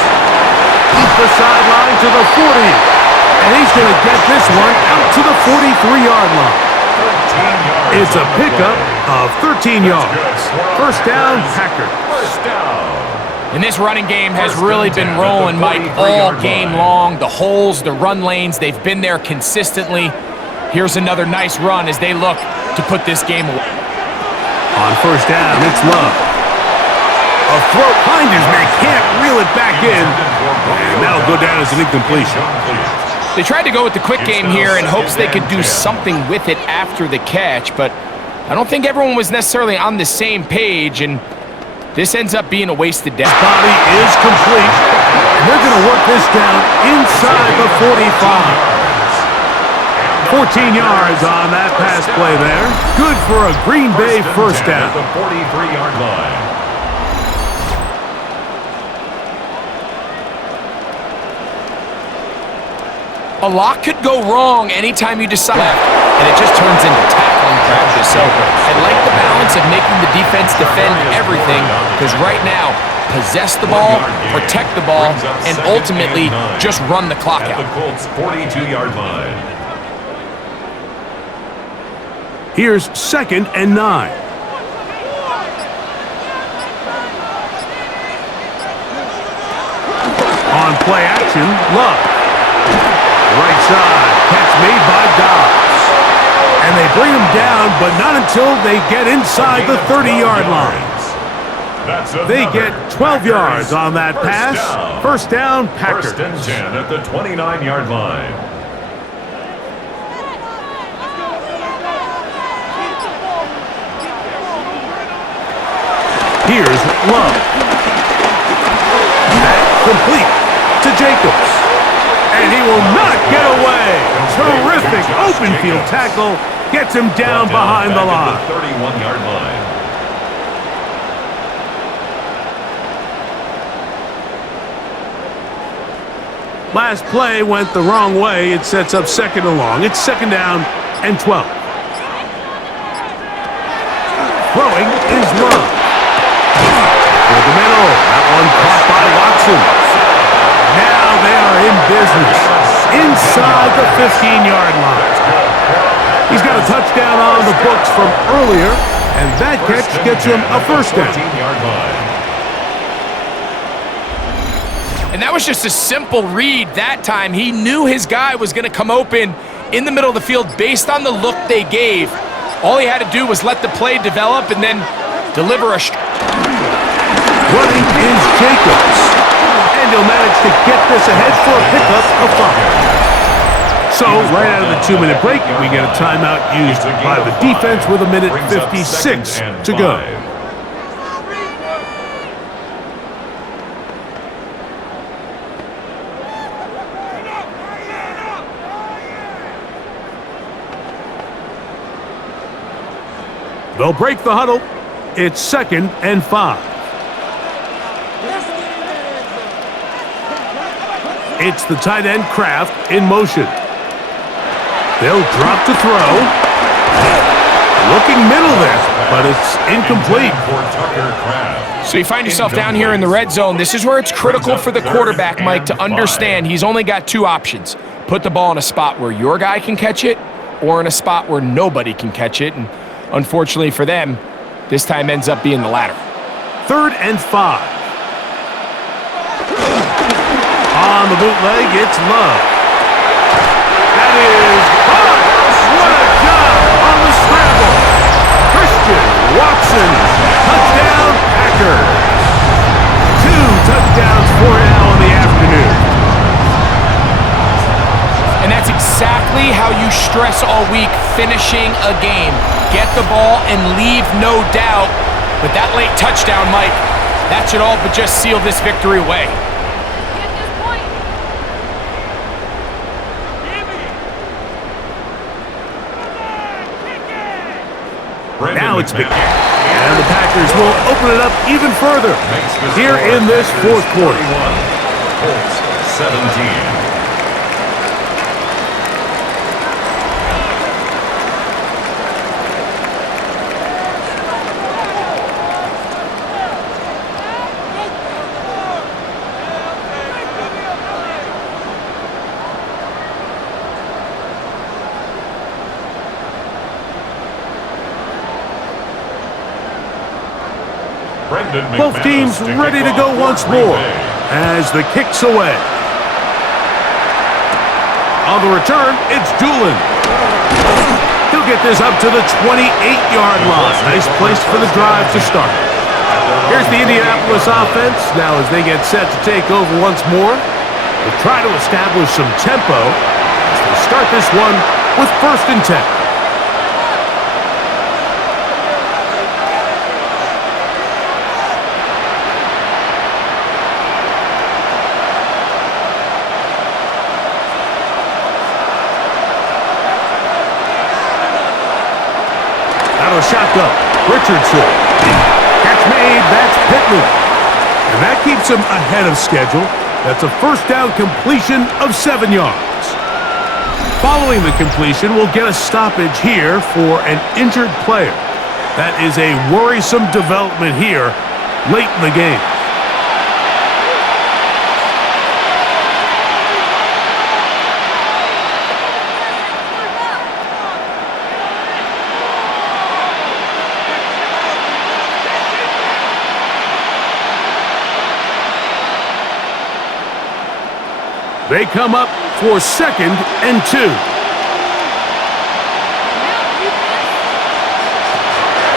Off the sideline to the 40. And he's going to get this one out to the 43-yard line. It's a pickup of 13 yards. 1st down, Packers. And this running game has really been rolling, Mike, all game long. The holes, the run lanes, they've been there consistently. Here's another nice run as they look to put this game away. On 1st down, it's Love. A throw behind his man, can't reel it back in. And that'll go down as an incompletion. They tried to go with the quick game here in hopes they could do something with it after the catch, but I don't think everyone was necessarily on the same page, and this ends up being a wasted down. His body is complete, and they're going to work this down inside the 45. 14 yards on that pass play there. Good for a Green Bay 1st down. The 43-yard line. A lot could go wrong anytime you decide left, and it just turns into tackling practice. So I like the balance of making the defense defend everything, because right now, possess the ball, protect the ball, and ultimately just run the clock out. At the Colts' 42-yard line. Here's 2nd and 9. On play action, Love. Right side, catch made by Dobbs. And they bring him down, but not until they get inside the 30-yard line. They get 12 yards on that pass. 1st down, Packers. 1st and 10 at the 29-yard line. Here's Love. That complete to Jacobs. And he will not get away. Terrific open field tackle. Gets him down behind the line. 31-yard line. Last play went the wrong way. It sets up 2nd and long. It's 2nd down and 12. Throwing is Love. For the middle. That one caught by Watson. Now they are in business inside the 15-yard line. He's got a touchdown on the books from earlier, and that catch gets him a 1st down. And that was just a simple read that time. He knew his guy was going to come open in the middle of the field based on the look they gave. All he had to do was let the play develop and then deliver a... Running is Jacobs. And he'll manage to get this ahead for a pickup of 5. So, right out of the 2-minute break, we get a timeout used by the defense with 1:56 to go. They'll break the huddle. It's 2nd and 5. It's the tight end Kraft in motion. They'll drop to throw. Looking middle there, but it's incomplete. So you find yourself down here in the red zone. This is where it's critical for the quarterback, Mike, to understand he's only got 2 options. Put the ball in a spot where your guy can catch it or in a spot where nobody can catch it. And unfortunately for them, this time ends up being the latter. 3rd and 5. On the bootleg, it's Love. That is Buck. What a job on the scramble. Christian Watson, touchdown Packers. 2 touchdowns for now in the afternoon. And that's exactly how you stress all week, finishing a game. Get the ball and leave no doubt. But that late touchdown, Mike, that should all but just seal this victory away. Now it's big. And the Packers will open it up even further here in this 4th quarter. Colts 17. Both teams ready to go once more as the kick's away. On the return, it's Doolin. He'll get this up to the 28-yard line. Nice place for the drive to start. Here's the Indianapolis offense. Now as they get set to take over once more, they'll try to establish some tempo as they start this one with 1st and 10. Shotgun. Richardson. Catch made. That's Pittman. And that keeps him ahead of schedule. That's a 1st down completion of 7 yards. Following the completion, we'll get a stoppage here for an injured player. That is a worrisome development here late in the game. They come up for 2nd and 2.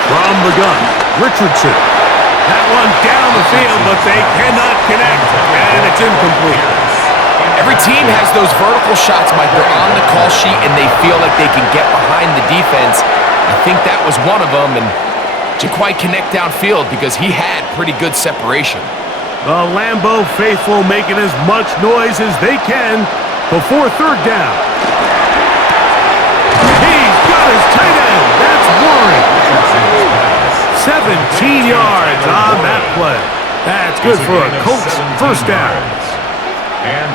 From the gun, Richardson. That one down the field, but they cannot connect, and it's incomplete. Every team has those vertical shots, Mike. They're on the call sheet, and they feel like they can get behind the defense. I think that was one of them, and didn't quite connect downfield because he had pretty good separation. The Lambeau faithful making as much noise as they can before 3rd down. He's got his tight end. That's Warren. 17 yards on that play. That's good for a Colts 1st down.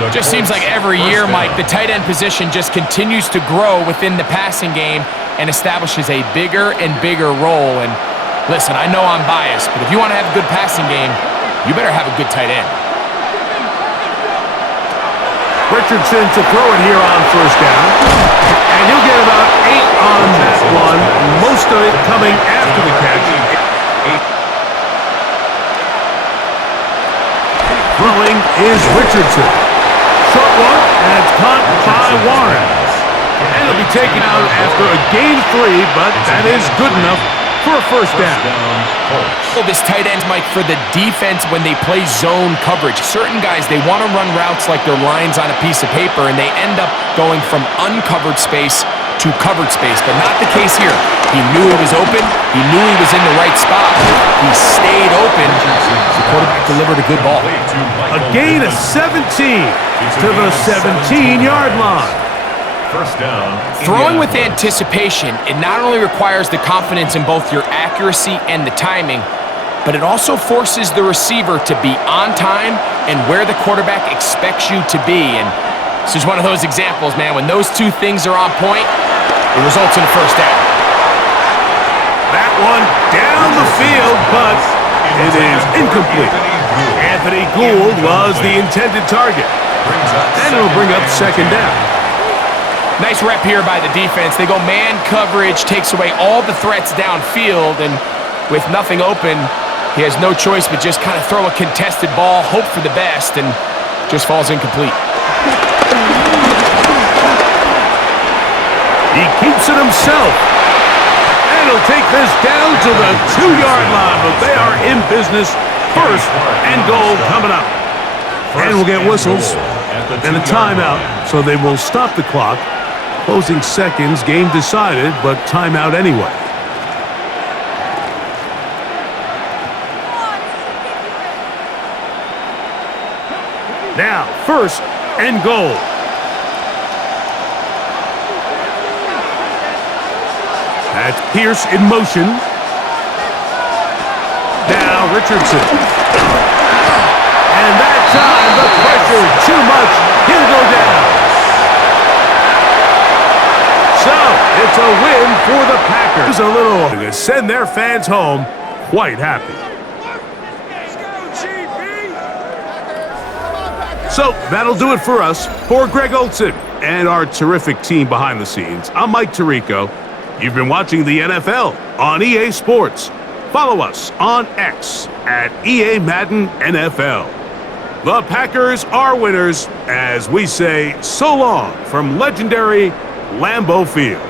Just seems like every year, Mike, the tight end position just continues to grow within the passing game and establishes a bigger and bigger role. And listen, I know I'm biased, but if you want to have a good passing game, you better have a good tight end. Richardson to throw it here on 1st down. And he'll get about 8 on that one. Most of it coming after the catch. Throwing is Richardson. Short one, and it's caught by Warren. And it'll be taken out after a gain 3, but that is good enough for a first down. Well, this tight end, Mike, for the defense when they play zone coverage. Certain guys, they want to run routes like they're lines on a piece of paper, and they end up going from uncovered space to covered space, but not the case here. He knew he was open. He knew he was in the right spot. He stayed open. The quarterback delivered a good ball. A gain of 17 to the 17-yard line. First down. Throwing with anticipation, it not only requires the confidence in both your accuracy and the timing, but it also forces the receiver to be on time and where the quarterback expects you to be. And this is one of those examples, man. When those two things are on point, it results in a first down. That one down the field, but it is incomplete. Anthony Gould was the intended target. And it'll bring up second down. Nice rep here by the defense. They go man coverage, takes away all the threats downfield, and with nothing open, he has no choice but just kind of throw a contested ball, hope for the best, and just falls incomplete. He keeps it himself. And he'll take this down to the 2-yard line, but they are in business. First and goal coming up. And we'll get whistles and a timeout, so they will stop the clock. Closing seconds, game decided, but timeout anyway. Now, first and goal. That's Pierce in motion. Now Richardson. And that time, the pressure too much. He'll go down. So, it's a win for the Packers. A little to send their fans home quite happy. So, that'll do it for us. For Greg Olson and our terrific team behind the scenes, I'm Mike Tirico. You've been watching the NFL on EA Sports. Follow us on X at EA Madden NFL. The Packers are winners as we say so long from legendary Lambeau Field.